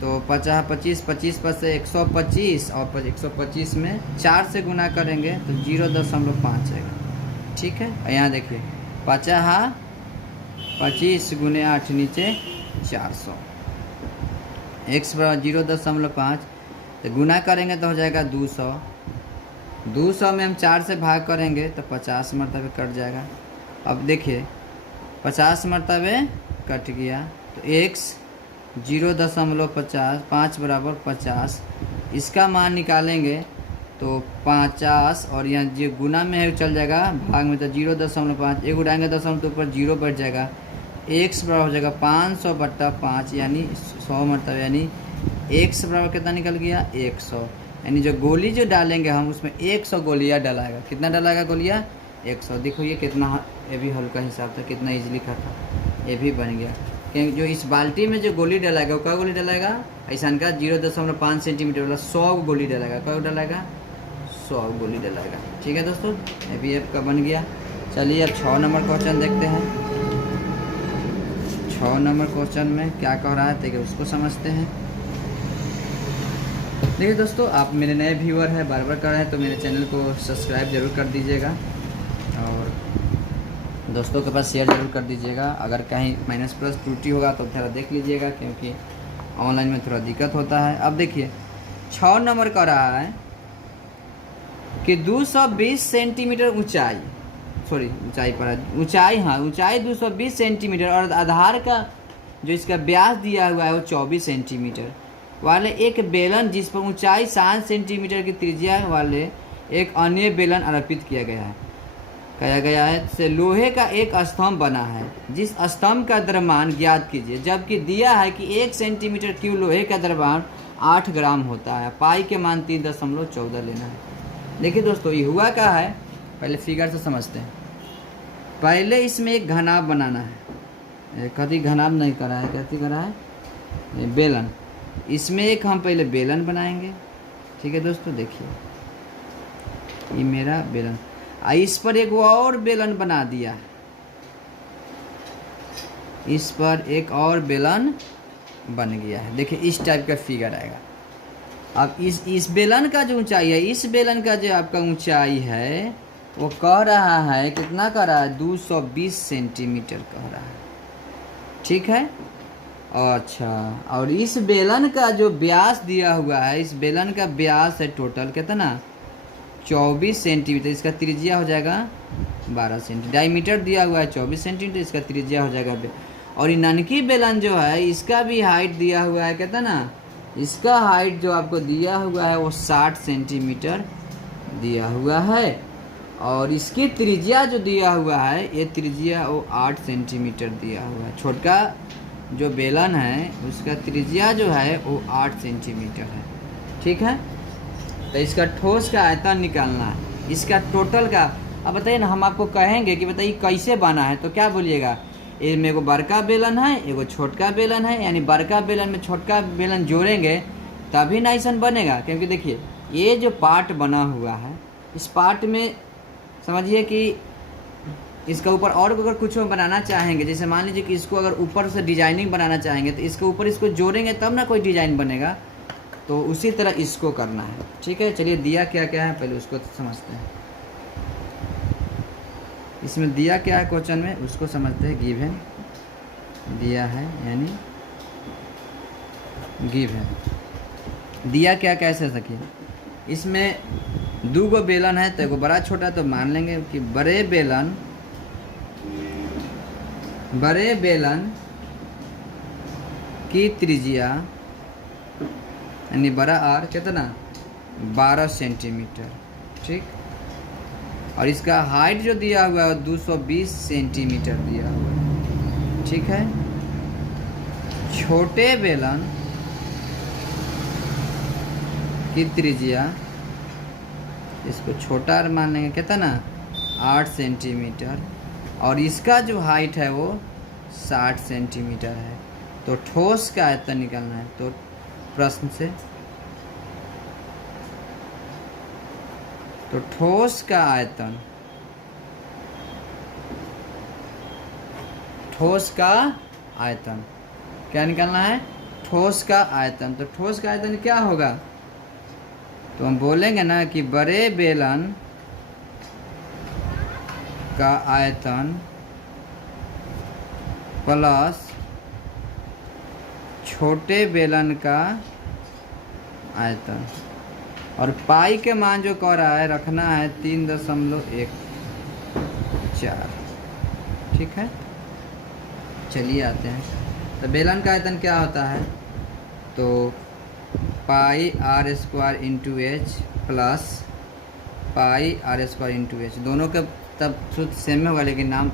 तो 50 25 25 पर से 125 और 125 में 4 से गुना करेंगे तो 0.5 आएगा। ठीक है, यहाँ देखिए 50 25 गुने 8 नीचे 400, x बराबर 0.5 तो गुना करेंगे तो हो जाएगा 200। 200 में हम 4 से भाग करेंगे तो 50 मरतबे कट जाएगा। अब देखिए 50 मरतबे कट गया तो x 0.50 5 बराबर 50, इसका मान निकालेंगे तो 50 और यहाँ जो गुना में है चल जाएगा भाग में तो 0.5 एक उड़ाएंगे दशमलव तो ऊपर 0 बैठ जाएगा। x बराबर हो जाएगा 500/5 यानी 100 मरतबे, यानी x बराबर कितना निकल गया 100। यानी जो गोली जो डालेंगे हम उसमें 100 गोलियाँ डलाएगा। कितना डलाएगा गोलियाँ 100। देखो ये कितना, ये भी हल्का हिसाब था, कितना ईजिली था, ये भी बन गया। क्योंकि जो इस बाल्टी में जो गोली डलाएगा वो क्या गोली डलाएगा ऐसा का 0.5 सेंटीमीटर वाला 100 गोली डलाएगा। क्या डलाएगा 100 गोली डलाएगा। ठीक है दोस्तों, ये भी आपका बन गया। चलिए अब 6 नंबर क्वेश्चन देखते हैं। 6 नंबर क्वेश्चन में क्या कह रहा है देखिए उसको समझते हैं। देखिए दोस्तों, आप मेरे नए व्यूअर हैं, बार बार कर रहे हैं तो मेरे चैनल को सब्सक्राइब ज़रूर कर दीजिएगा और दोस्तों के पास शेयर ज़रूर कर दीजिएगा। अगर कहीं माइनस प्लस त्रुटि होगा तो थोड़ा देख लीजिएगा, क्योंकि ऑनलाइन में थोड़ा दिक्कत होता है। अब देखिए 6 नंबर का रहा है कि 220 सेंटीमीटर ऊंचाई, सॉरी ऊंचाई पर है, ऊंचाई, हाँ ऊंचाई 220 सेंटीमीटर और आधार का जो इसका व्यास दिया हुआ है वो 24 सेंटीमीटर वाले एक बेलन जिस पर ऊंचाई 7 सेंटीमीटर की त्रिज्या वाले एक अन्य बेलन आरोपित किया गया है से लोहे का एक स्तंभ बना है, जिस स्तंभ का द्रव्यमान ज्ञात कीजिए। जबकि दिया है कि 1 सेंटीमीटर क्यूब लोहे का द्रव्यमान 8 ग्राम होता है, पाई के मान 3.14 लेना है। देखिए दोस्तों ये हुआ क्या है, पहले फिगर से समझते हैं। पहले इसमें एक घनाभ बनाना है, कभी घनाभ नहीं करा है, कैसे करा है बेलन। इसमें एक हम पहले बेलन बनाएंगे। ठीक है दोस्तों, देखिए ये मेरा बेलन, इस पर एक और बेलन बना दिया, इस पर एक और बेलन बन गया है। देखिए इस टाइप का फिगर आएगा। अब इस बेलन का जो ऊंचाई है, इस बेलन का जो आपका ऊंचाई है वो कह रहा है कितना कह रहा है 220 सेंटीमीटर कह रहा है। ठीक है, अच्छा, और इस बेलन का जो व्यास दिया हुआ है, इस बेलन का व्यास है टोटल कितना 24 सेंटीमीटर, इसका त्रिज्या हो जाएगा 12 सेंटीमीटर। डायमीटर दिया हुआ है 24 सेंटीमीटर, इसका त्रिज्या हो जाएगा। और ये ननकी बेलन जो है इसका भी हाइट दिया हुआ है कितना, इसका हाइट जो आपको दिया हुआ है वो 60 सेंटीमीटर दिया हुआ है। और इसकी त्रिज्या जो दिया हुआ है ये त्रिज्या वो 8 सेंटीमीटर दिया हुआ है। छोटा जो बेलन है उसका त्रिज्या जो है वो 8 सेंटीमीटर है। ठीक है, तो इसका ठोस का आयतन निकालना है, इसका टोटल का। अब बताइए ना, हम आपको कहेंगे कि बताइए कैसे बना है तो क्या बोलिएगा, ये में एगो बड़का बेलन है एगो छोटका बेलन है, यानी बड़का बेलन में छोटका बेलन जोड़ेंगे तभी ना ऐसा बनेगा। क्योंकि देखिए ये जो पार्ट बना हुआ है इस पार्ट में समझिए कि इसका ऊपर और अगर कुछ बनाना चाहेंगे, जैसे मान लीजिए कि इसको अगर ऊपर से डिजाइनिंग बनाना चाहेंगे तो इसके ऊपर इसको जोड़ेंगे तब ना कोई डिजाइन बनेगा, तो उसी तरह इसको करना है। ठीक है, चलिए दिया क्या क्या है पहले उसको समझते हैं। इसमें दिया क्या है क्वेश्चन में उसको समझते हैं। गिवन दिया है यानी गिवन दिया क्या कैसे सके। इसमें 2 गो बेलन है तो एगो बड़ा छोटा, तो मान लेंगे कि बड़े बेलन की त्रिज्या यानी बड़ा आर कितना 12 सेंटीमीटर। ठीक, और इसका हाइट जो दिया हुआ है 220 सेंटीमीटर दिया हुआ है। ठीक है, छोटे बेलन की त्रिज्या, इसको छोटा मान लेंगे कितना 8 सेंटीमीटर, और इसका जो हाइट है वो 60 सेंटीमीटर है। तो ठोस का आयतन निकालना है, तो प्रश्न से तो ठोस का आयतन क्या निकालना है? ठोस का आयतन। तो ठोस का आयतन क्या होगा? तो हम बोलेंगे ना कि बड़े बेलन का आयतन प्लस छोटे बेलन का आयतन, और पाई के मान जो कह रहा है रखना है 3.14। ठीक है, चलिए आते हैं। तो बेलन का आयतन क्या होता है? तो pi r square into h plus pi r square into h, दोनों के तब सूत्र सेम होगा लेकिन नाम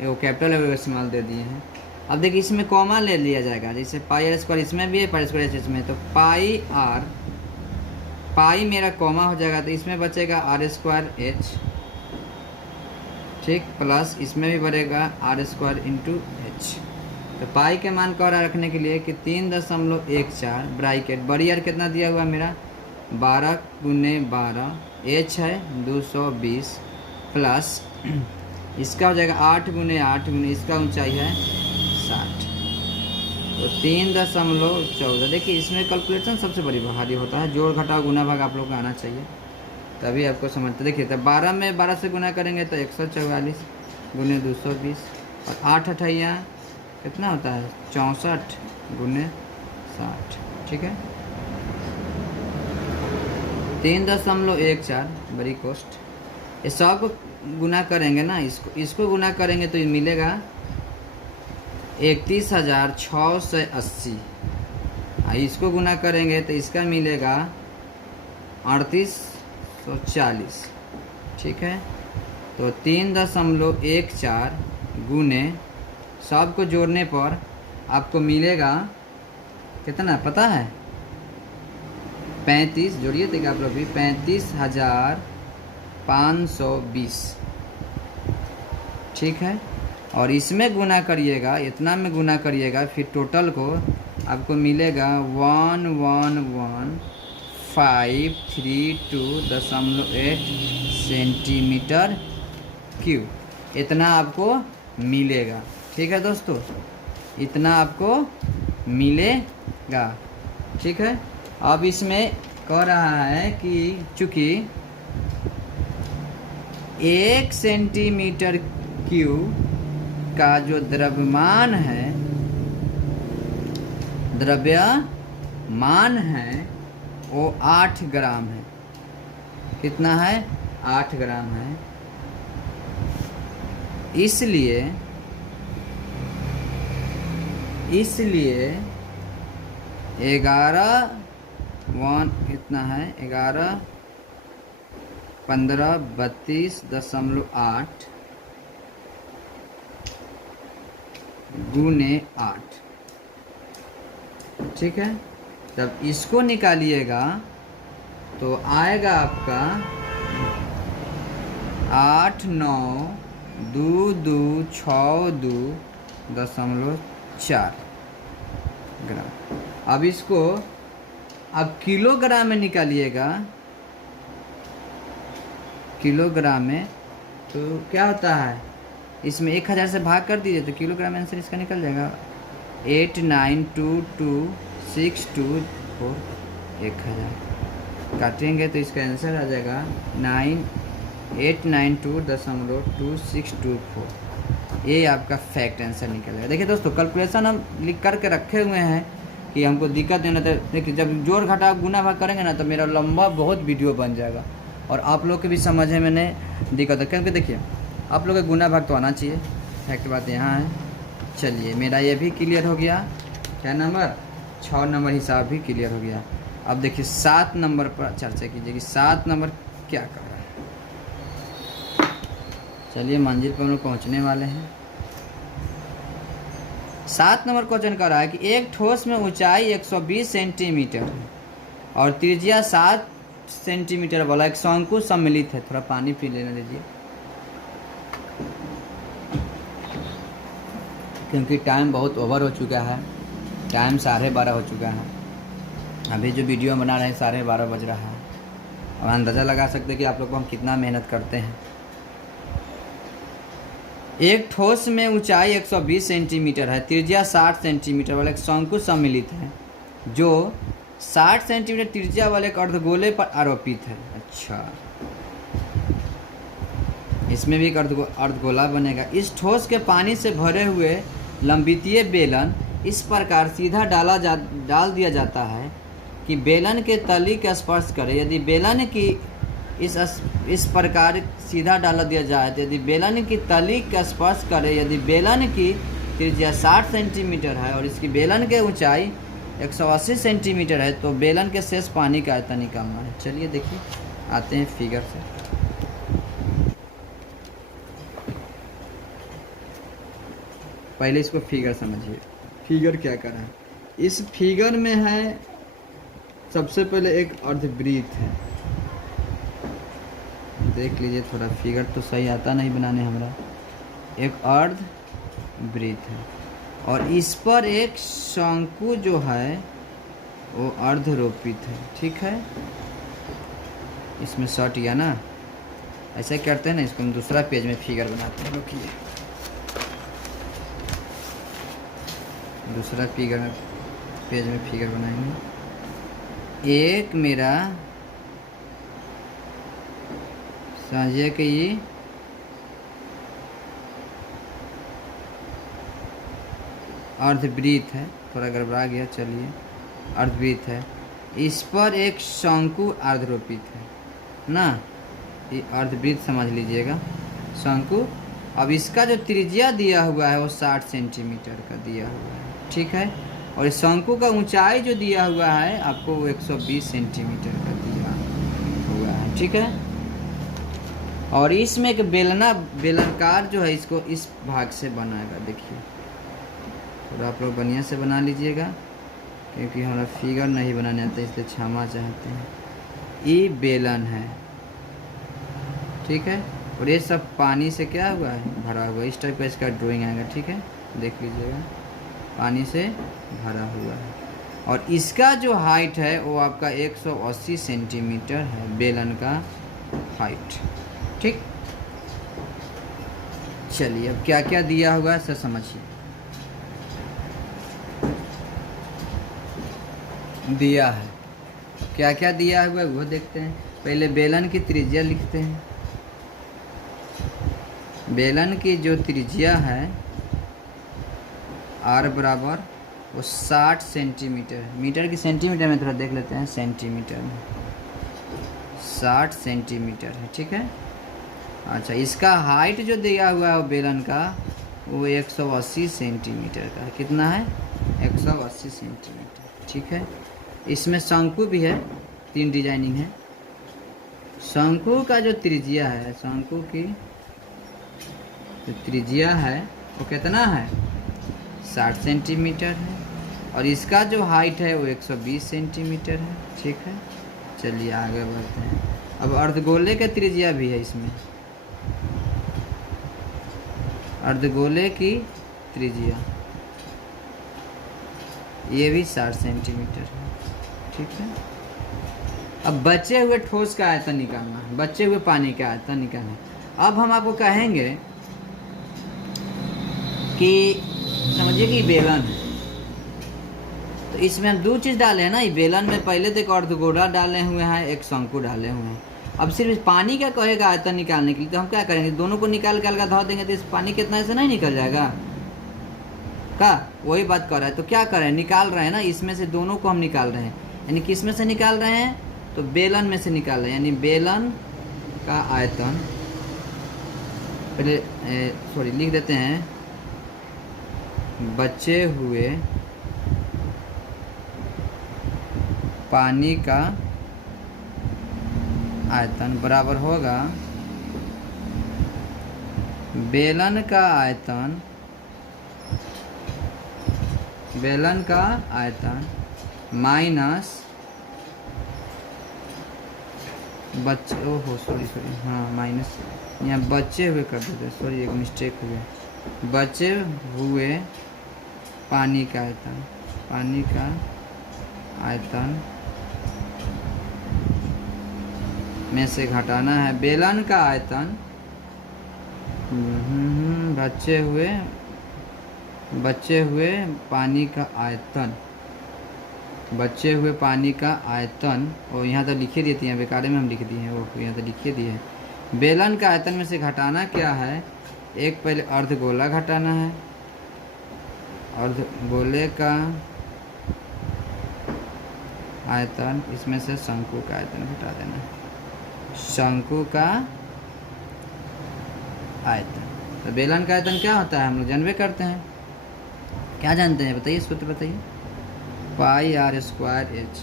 वो कैपिटल है वो इस्तेमाल दे दिए हैं। अब देखिए इसमें कॉमा ले लिया जाएगा, जैसे पाई आर स्क्वायर इसमें भी है, पाई स्क्वायर एच इसमें, तो पाई आर, पाई मेरा कॉमा हो जाएगा तो इसमें बचेगा आर स्क्वायर एच, ठीक, प्लस इसमें भी बढ़ेगा आर स्क्वायर इंटू एच। तो पाई के मान का रखने के लिए कि 3.14 ब्रैकेट, बड़ी आर कितना दिया हुआ मेरा 12 गुने 12, एच है 220 प्लस इसका हो जाएगा 8 गुने 8 गुने इसका ऊंचाई है 60, तो 3.14। देखिए इसमें कैलकुलेशन सबसे बड़ी भारी होता है, जोड़ घटाव गुना भाग आप लोग को आना चाहिए तभी आपको समझते। देखिए तो 12 में 12 से गुना करेंगे तो 144 गुने 220, और 8 अठैया कितना होता है 64 गुने 60, ठीक है। 3.14 बड़ी कोस्ट, ये सब को गुना करेंगे ना, इसको गुना करेंगे तो ये मिलेगा 31,680, इसको गुना करेंगे तो इसका मिलेगा 3840, ठीक है। तो 3.14 गुने सब को जोड़ने पर आपको मिलेगा कितना पता है? 35, जोड़िए देखिए आप लोग भी, 35,520, ठीक है। और इसमें गुना करिएगा, इतना में गुना करिएगा, फिर टोटल को आपको मिलेगा 11532.8 सेंटीमीटर क्यूब, इतना आपको मिलेगा, ठीक है दोस्तों, इतना आपको मिलेगा, ठीक है। अब इसमें कह रहा है कि चूँकि 1 सेंटीमीटर क्यूब का जो द्रव्यमान है वो 8 ग्राम है। कितना है? 8 ग्राम है। इसलिए 11 कितना है 11 15 32.8 गुने 8, ठीक है। तब इसको निकालिएगा तो आएगा आपका 89226.2.4 ग्राम। अब इसको अब किलोग्राम में निकालिएगा, किलोग्राम में तो क्या होता है, इसमें 1000 से भाग कर दीजिए तो किलोग्राम आंसर इसका निकल जाएगा 89226224, 1000 काटेंगे तो इसका आंसर आ जाएगा 9892.2624। ये आपका फैक्ट आंसर निकलेगा। देखिए दोस्तों कैलकुलेशन हम लिख करके रखे हुए हैं कि हमको दिक्कत नहीं होता। देखिए जब जोड़ घटाव गुना भाग करेंगे ना तो मेरा लंबा बहुत वीडियो बन जाएगा और आप लोग के भी समझने में नहीं दिक्कत है, क्योंकि देखिए आप लोग का गुना भाग तो आना चाहिए, फैक्ट बात यहाँ है। चलिए मेरा ये भी क्लियर हो गया, क्या नंबर 6 नंबर हिसाब भी क्लियर हो गया। अब देखिए 7 नंबर पर चर्चा कीजिए कि 7 नंबर क्या कर रहा है। चलिए मंजिल पर हम लोग पहुँचने वाले हैं। 7 नंबर क्वेश्चन कर रहा है कि एक ठोस में ऊंचाई 120 सेंटीमीटर है और त्रिज्या 7 सेंटीमीटर वाला एक शंकु सम्मिलित है। थोड़ा पानी पी लेने दीजिए क्योंकि टाइम बहुत ओवर हो चुका है, टाइम 12:30 हो चुका है। अभी जो वीडियो बना रहे हैं 12:30 बज रहा है और अंदाज़ा लगा सकते हैं कि आप लोग को हम कितना मेहनत करते हैं। एक ठोस में ऊंचाई 120 सेंटीमीटर है, त्रिज्या 60 सेंटीमीटर वाला एक शंकु सम्मिलित है जो 60 सेंटीमीटर त्रिज्या वाले एक अर्धगोले पर आरोपित है। अच्छा, इसमें भी एक अर्धगोला बनेगा। इस ठोस के पानी से भरे हुए लंबितीय बेलन इस प्रकार सीधा डाल दिया जाता है कि बेलन के तली के स्पर्श करे। यदि बेलन की इस प्रकार सीधा डाला दिया जाए तो यदि बेलन की तली का स्पर्श करे, यदि बेलन की त्रिज्या 60 सेंटीमीटर है और इसकी बेलन की ऊंचाई 180 सेंटीमीटर है तो बेलन के शेष पानी का आयतन निकालना है। चलिए देखिए, आते हैं फिगर से। पहले इसको फिगर समझिए, फिगर क्या कर रहा है। इस फिगर में है सबसे पहले एक अर्धवृत्त है, देख लीजिए, थोड़ा फिगर तो सही आता नहीं बनाने हमरा। एक अर्धवृत्त है और इस पर एक शंकु जो है वो अर्धरोपित है। ठीक है, इसमें शॉर्ट या ना ऐसे करते हैं ना, इसको हम दूसरा पेज में फिगर बनाते हैं। रुकिए, दूसरा पेज में फिगर बनाएंगे। एक मेरा समझिए कि ये अर्धवृत्त है, थोड़ा गड़बड़ा गया, चलिए, अर्धवृत्त है। इस पर एक शंकु अर्धरोपित है ना, ये अर्धवृत्त समझ लीजिएगा, शंकु। अब इसका जो त्रिज्या दिया हुआ है वो 60 सेंटीमीटर का दिया हुआ है। ठीक है, और इस शंकु का ऊंचाई जो दिया हुआ है आपको वो 120 सेंटीमीटर का दिया हुआ है। ठीक है, और इसमें एक बेलनकार जो है इसको इस भाग से बनाएगा। देखिए, थोड़ा आप लोग बढ़िया से बना लीजिएगा क्योंकि हमारा फिगर नहीं बनाने आता इसलिए क्षमा चाहते हैं। ये बेलन है, ठीक है, और ये सब पानी से क्या हुआ है, भरा हुआ। इस टाइप का इसका ड्राइंग आएगा। ठीक है, देख लीजिएगा, पानी से भरा हुआ है और इसका जो हाइट है वो आपका 180 सेंटीमीटर है, बेलन का हाइट। ठीक, चलिए अब क्या क्या दिया हुआ है सर समझिए। दिया है, क्या क्या दिया हुआ है वो देखते हैं। पहले बेलन की त्रिज्या लिखते हैं। बेलन की जो त्रिज्या है आर बराबर वो 60 सेंटीमीटर, मीटर की सेंटीमीटर में थोड़ा देख लेते हैं, सेंटीमीटर में 60 सेंटीमीटर है। ठीक है, अच्छा, इसका हाइट जो दिया हुआ है बेलन का वो 180 सेंटीमीटर का है। कितना है, 180 सेंटीमीटर। ठीक है, इसमें शंकु भी है, 3 डिजाइनिंग है। शंकु का जो त्रिज्या है, शंकु की जो त्रिज्या है वो कितना है, 60 सेंटीमीटर है और इसका जो हाइट है वो 120 सेंटीमीटर है। ठीक है, चलिए आगे बढ़ते हैं। अब अर्धगोले का त्रिज्या भी है इसमें, अर्धगोले की त्रिज्या ये भी 60 सेंटीमीटर है। ठीक है, अब बचे हुए ठोस का आयतन निकालना है, बचे हुए पानी का आयतन निकालना है। अब हम आपको कहेंगे कि समझिए कि बेलन है तो इसमें हम 2 चीज़ डाले हैं ना, ये बेलन में पहले तो एक अर्धगोला डाले हुए हैं, एक शंकु डाले हुए हैं। अब सिर्फ पानी का कहेगा आयतन निकालने के लिए तो हम क्या करेंगे, दोनों को निकाल कर धो देंगे तो इस पानी कितना ऐसे नहीं निकल जाएगा का, वही बात कर रहा है। तो क्या करें, निकाल रहे हैं ना, इसमें से दोनों को हम निकाल रहे हैं, यानी किस में से निकाल रहे हैं, तो बेलन में से निकाल रहे हैं। यानी बेलन का आयतन, पहले लिख देते हैं, बचे हुए पानी का आयतन बराबर होगा बेलन का आयतन, बेलन का आयतन माइनस माइनस यहाँ बचे हुए कर देते, सॉरी एक मिस्टेक हुए, बचे हुए पानी का आयतन, पानी का आयतन में से घटाना है बेलन का आयतन बचे हुए पानी का आयतन, बचे हुए पानी का आयतन, और यहाँ तो लिखे देती हैं, बेकारे में हम लिख दिए हैं, वो यहाँ तो लिखे दिए हैं। बेलन का आयतन में से घटाना क्या है? एक पहले अर्धगोला घटाना है, अर्धगोले का आयतन, इसमें से शंकु का आयतन घटा देना है, शंकु का आयतन। तो बेलन का आयतन क्या होता है हम लोग जानबे करते हैं, क्या जानते हैं बताइए, सूत्र बताइए। पाई आर स्क्वायर एच।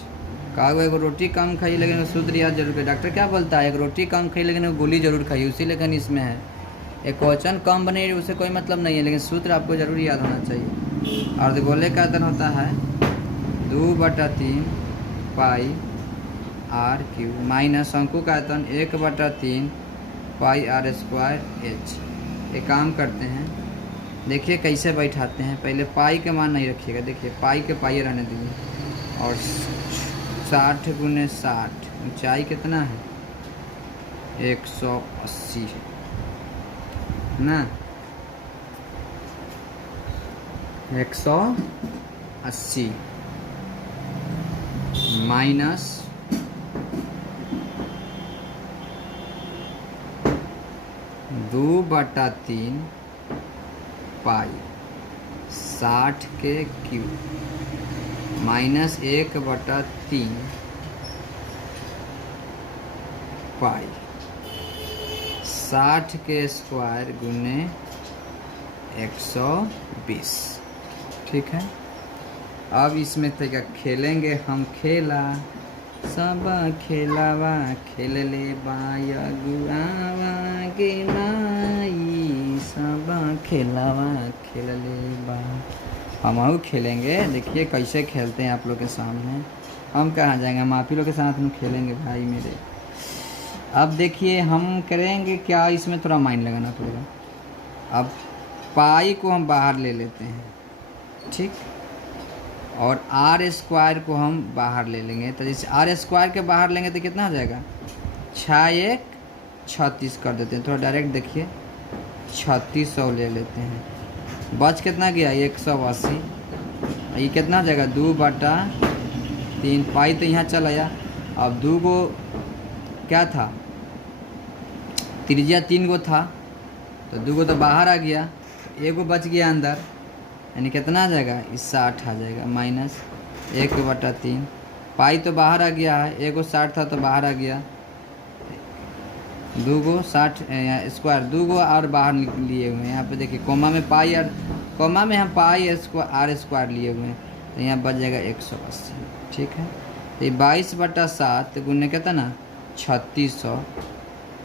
कहा हुआ एगो रोटी कम खाई लेकिन सूत्र याद जरूर करिए। डॉक्टर क्या बोलता है, एक रोटी कम खाई लेकिन गोली जरूर खाई, उसी लेकिन इसमें है। एक क्वेश्चन कम बने उसे कोई मतलब नहीं है, लेकिन सूत्र आपको जरूर याद होना चाहिए। अर्धगोले का आयतन होता है 2/3 पाई आर क्यू माइनस शंकु का आयतन 1/3 पाई आर स्क्वायर एच। एक काम करते हैं, देखिए कैसे बैठाते हैं। पहले पाई के मान नहीं रखिएगा, देखिए पाई के पाई रहने दीजिए, और 60 × 60 ऊंचाई कितना है 180 है ना, 180 माइनस 2/3 पाई 60 के क्यूब माइनस 1/3 पाई 60 के स्क्वायर गुने 120। ठीक है, अब इसमें तक खेलेंगे हम खेला, सब खेलावा खेल ले बायगुआवा के माई, सब खेलावा खेल ले बा। हम खेलेंगे, देखिए कैसे खेलते हैं आप लोग के सामने। हम कहाँ जाएंगे, हम आप ही लोग के साथ में खेलेंगे भाई मेरे। अब देखिए हम करेंगे क्या, इसमें थोड़ा माइंड लगाना पड़ेगा। अब पाई को हम बाहर ले लेते हैं, ठीक, और आर स्क्वायर को हम बाहर ले लेंगे। तो जैसे आर स्क्वायर के बाहर लेंगे तो कितना हो जाएगा, 6×1 36 कर देते हैं। थोड़ा डायरेक्ट देखिए, 3600 ले लेते हैं, बच कितना गया 180। ये कितना हो जाएगा 2/3 पाई, तो यहाँ चल आया। अब 2 गो क्या था, त्रिज्या 3 गो था, तो 2 गो तो बाहर आ गया, एगो बच गया अंदर, यानी कितना आ जाएगा, इस 60 आ जाएगा माइनस 1/3 पाई तो बाहर आ गया है, एगो 60 था तो बाहर आ गया, 2 गो 60 स्क्वायर 2 गो और बाहर लिए हुए हैं। यहाँ पे देखिए कोमा में पाई और कोमा में हम पाई आर स्क्वायर लिए हुए हैं, तो यहाँ बच जाएगा 180। ठीक है, तो 22/7 गुने कहता ना 3600।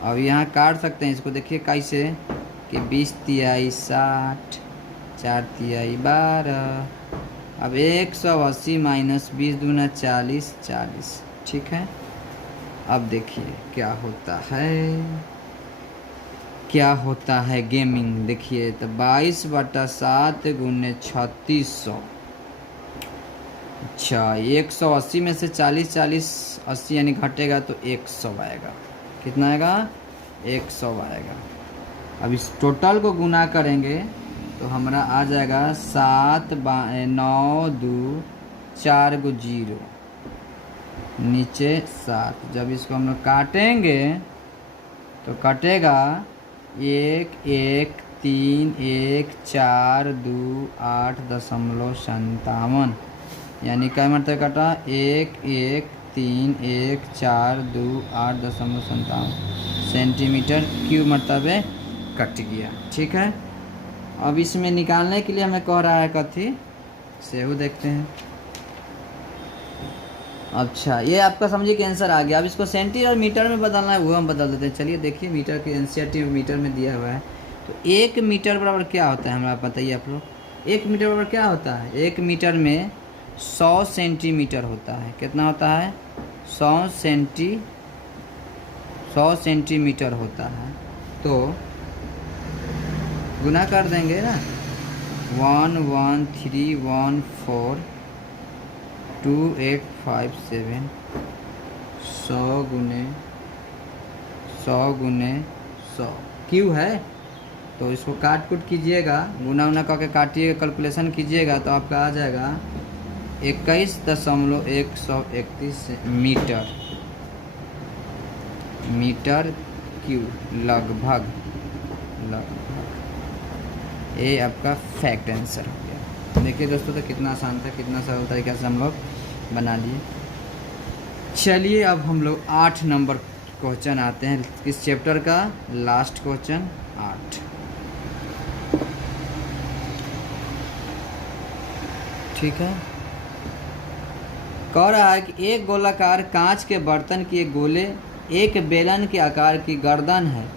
अब यहाँ काट सकते हैं इसको, देखिए कैसे कि 20 तिहाई 60, 4 तिहाई 12, अब 180 माइनस 20 दूना 40, 40। ठीक है, अब देखिए क्या होता है, क्या होता है गेमिंग। देखिए तो 22/7 गुने 3600, अच्छा 180 में से 40 40 80 यानी घटेगा तो 100 आएगा। कितना आएगा, 100 आएगा। अब इस टोटल को गुना करेंगे तो हमारा आ जाएगा 7 9 2 4 गो 0 नीचे 7। जब इसको हम लोग काटेंगे तो कटेगा 1 1 3 1 4 2 8.57, यानी क्या मतलब कटा 1 1 3 1 4 2 8.57 सेंटीमीटर क्यूब मरतबे कट गया। ठीक है, अब इसमें निकालने के लिए हमें कह रहा है कथी से, वो देखते हैं। अच्छा ये आपका समझिए कि आंसर आ गया। अब इसको सेंटी और मीटर में बदलना है, वो हम बदल देते हैं। चलिए देखिए, मीटर के एनसीईआरटी में मीटर में दिया हुआ है, तो 1 मीटर बराबर क्या होता है हमारा बताइए आप लोग। 1 मीटर बराबर क्या होता है, 1 मीटर में 100 सेंटीमीटर होता है। कितना होता है, 100 सेंटीमीटर होता है। तो गुना कर देंगे ना, 113142857 100 गुने 100 क्यू है, तो इसको काट कूट कीजिएगा, गुना उना करके काटिएगा, कैलकुलेशन कीजिएगा तो आपका आ जाएगा 21.131 मीटर क्यूब लगभग। ये आपका फैक्ट आंसर हो गया। देखिए दोस्तों, तो कितना आसान था, कितना सरल तरीके से हम लोग बना लिए। चलिए अब हम लोग 8 नंबर क्वेश्चन आते हैं, इस चैप्टर का लास्ट क्वेश्चन 8। ठीक है, कह रहा है कि एक गोलाकार कांच के बर्तन की एक बेलन के आकार की गर्दन है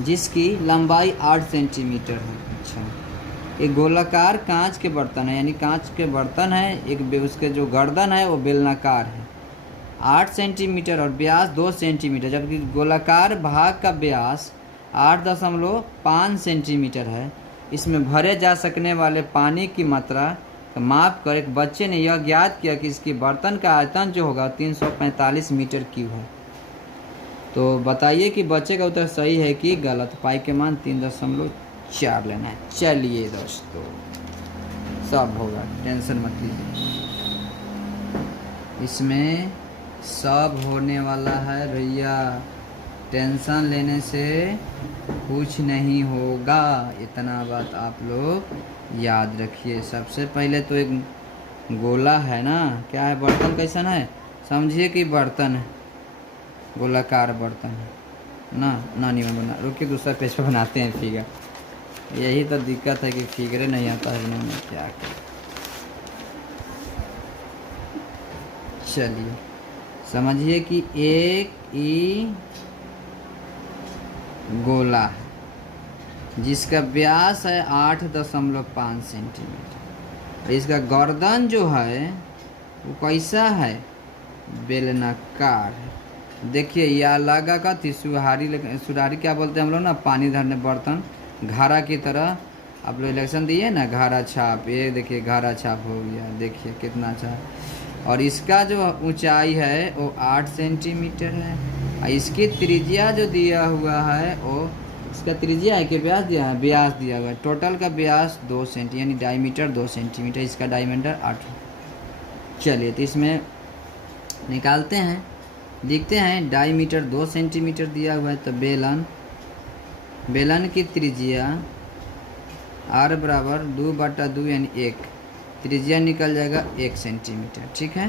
जिसकी लंबाई 8 सेंटीमीटर है। अच्छा, एक गोलाकार कांच के बर्तन है, यानी कांच के बर्तन है, एक उसके जो गर्दन है वो बेलनाकार है, 8 सेंटीमीटर और व्यास 2 सेंटीमीटर, जबकि गोलाकार भाग का व्यास 8.5 सेंटीमीटर है। इसमें भरे जा सकने वाले पानी की मात्रा का माप कर एक बच्चे ने यह ज्ञात किया कि इसकी बर्तन का आयतन जो होगा 345 मीटर क्यूब है। तो बताइए कि बच्चे का उत्तर सही है कि गलत। पाई के मान 3.4 लेना है। चलिए दोस्तों, सब होगा, टेंशन मत लीजिए, इसमें सब होने वाला है भैया, टेंशन लेने से कुछ नहीं होगा, इतना बात आप लोग याद रखिए। सबसे पहले तो एक गोला है ना, क्या है, बर्तन कैसन है, समझिए कि बर्तन है, गोलाकार बर्तन है ना, नानी में बना। रुकिए दूसरा पेज पे बनाते हैं फिगर, यही तो दिक्कत है कि फिगरे नहीं आता है बनाने में, क्या करें। चलिए समझिए कि एक ई गोला है जिसका व्यास है 8.5 सेंटीमीटर, इसका गर्दन जो है वो कैसा है, बेलनाकार है। देखिए यह लगा का सुरारी क्या बोलते हैं हम लोग ना, पानी धरने बर्तन, घारा की तरह। आप लोग इलेक्शन दिए ना, घारा छाप, ये देखिए घारा छाप हो गया, देखिए कितना अच्छा है। और इसका जो ऊंचाई है वो 8 सेंटीमीटर है, और इसकी त्रिज्या जो दिया हुआ है वो, इसका त्रिज्या है कि व्यास दिया है, व्यास दिया हुआ है। टोटल का व्यास 2 सेंटी, यानी डायमीटर 2 सेंटीमीटर, इसका डायमीटर 8। चलिए तो इसमें निकालते हैं, देखते हैं। डायमीटर 2 सेंटीमीटर दिया हुआ है, तो बेलन की त्रिज्या r बराबर 2/2 यानी 1, त्रिज्या निकल जाएगा 1 सेंटीमीटर। ठीक है,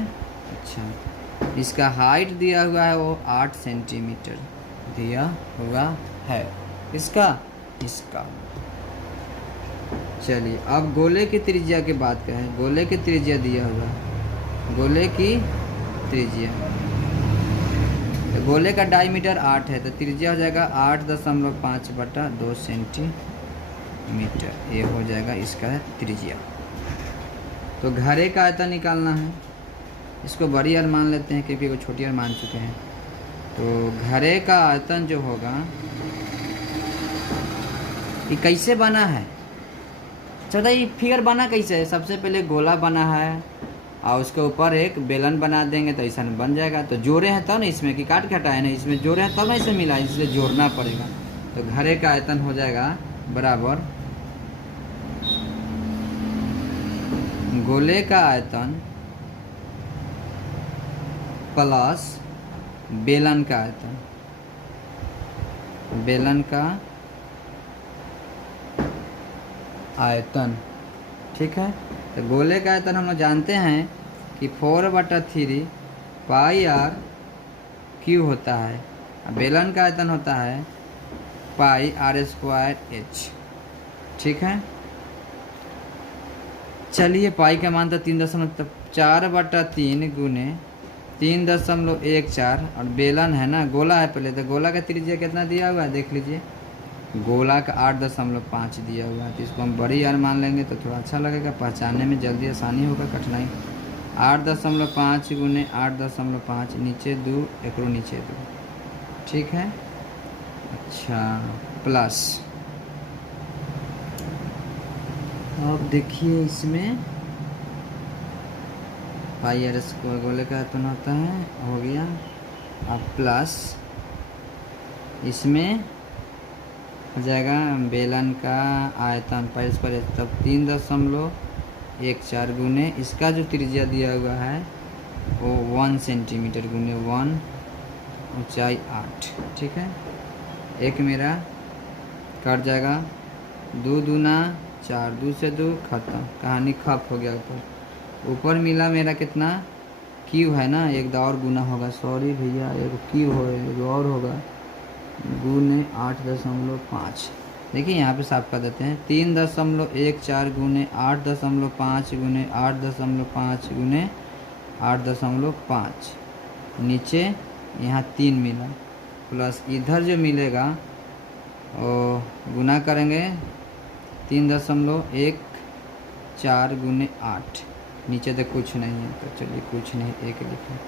अच्छा, इसका हाइट दिया हुआ है वो 8 सेंटीमीटर दिया हुआ है, इसका। चलिए अब गोले की त्रिज्या की बात करें, गोले की त्रिज्या दिया हुआ है, गोले की त्रिज्या, तो गोले का डायमीटर 8 है, तो त्रिज्या हो जाएगा 8.5/2 सेंटीमीटर, ये हो जाएगा इसका त्रिज्या। तो घरे का आयतन निकालना है, इसको बड़ी आर मान लेते हैं क्योंकि वो छोटी आर मान चुके हैं। तो घरे का आयतन जो होगा, ये कैसे बना है, चलो ये फिगर बना कैसे है। सबसे पहले गोला बना है और उसके ऊपर एक बेलन बना देंगे तो ऐसा बन जाएगा। तो जोड़े हैं तब ना, इसमें कि काट के हटाए ना, इसमें जोड़े हैं तब ना इसे मिला, इसलिए जोड़ना पड़ेगा। तो घरे का आयतन हो जाएगा बराबर गोले का आयतन प्लस बेलन का आयतन, बेलन का आयतन। ठीक है, तो गोले का आयतन हम लोग जानते हैं कि 4/3 पाई r क्यू होता है, बेलन का आयतन होता है पाई r²h। ठीक है, चलिए पाई का मान था 3.4/3 गुने 3.14, और बेलन है ना, गोला है पहले, तो गोला का त्रिज्या कितना दिया हुआ है देख लीजिए, गोला का 8.5 दिया हुआ है। तो इसको हम बड़ी आर मान लेंगे तो थोड़ा अच्छा लगेगा, पहचानने में जल्दी आसानी होगा, कठिनाई। 8.5 गुने 8.5, नीचे 2, एक नीचे 2। ठीक है, अच्छा, प्लस, अब देखिए इसमें पाई आर स्क्वायर गोले का आयतन होता है, हो गया। अब प्लस इसमें हो जाएगा बेलन का आयतन परस्पर तब 3.14 गुने इसका जो त्रिज्या दिया हुआ है वो 1 सेंटीमीटर गुने 1 ऊंचाई 8। ठीक है, एक मेरा कट जाएगा, 2 दूना 4, 2 से 2 खत्म, कहानी खप हो गया। ऊपर मिला मेरा कितना क्यू है ना, एक और गुना होगा, सॉरी भैया, एक क्यू हो एक और होगा गुने 8.5। देखिए यहाँ पे साफ कर देते हैं, 3.14 गुने 8.5 गुने 8.5 गुने 8.5, नीचे यहाँ 3 मिला, प्लस इधर जो मिलेगा और गुना करेंगे 3.14 गुने 8, नीचे तो कुछ नहीं है तो चलिए कुछ नहीं, एक लिखें।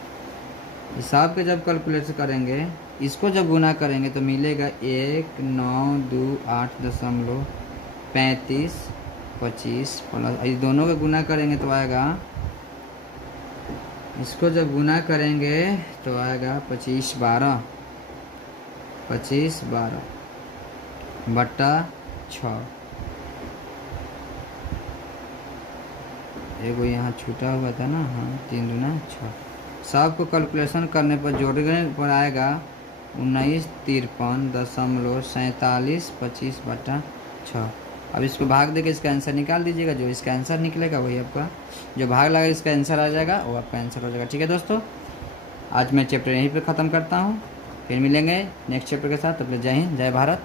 हिसाब के जब कैलकुलेट करेंगे, इसको जब गुना करेंगे तो मिलेगा 1928.35 प्लस इस दोनों का गुना करेंगे तो आएगा, इसको जब गुना करेंगे तो आएगा 25/12 बट्टा 6। एगो यहाँ छूटा हुआ था ना, हाँ, 3 दूना 6। सबको कैलकुलेशन करने पर जोड़ने पर आएगा 1953.4725/6। अब इसको भाग देके इसका आंसर निकाल दीजिएगा, जो इसका आंसर निकलेगा वही आपका, जो भाग लगा इसका आंसर आ जाएगा वो आपका आंसर हो जाएगा। ठीक है दोस्तों, आज मैं चैप्टर यहीं पे ख़त्म करता हूँ, फिर मिलेंगे नेक्स्ट चैप्टर के साथ। तब तक जय हिंद, जय भारत।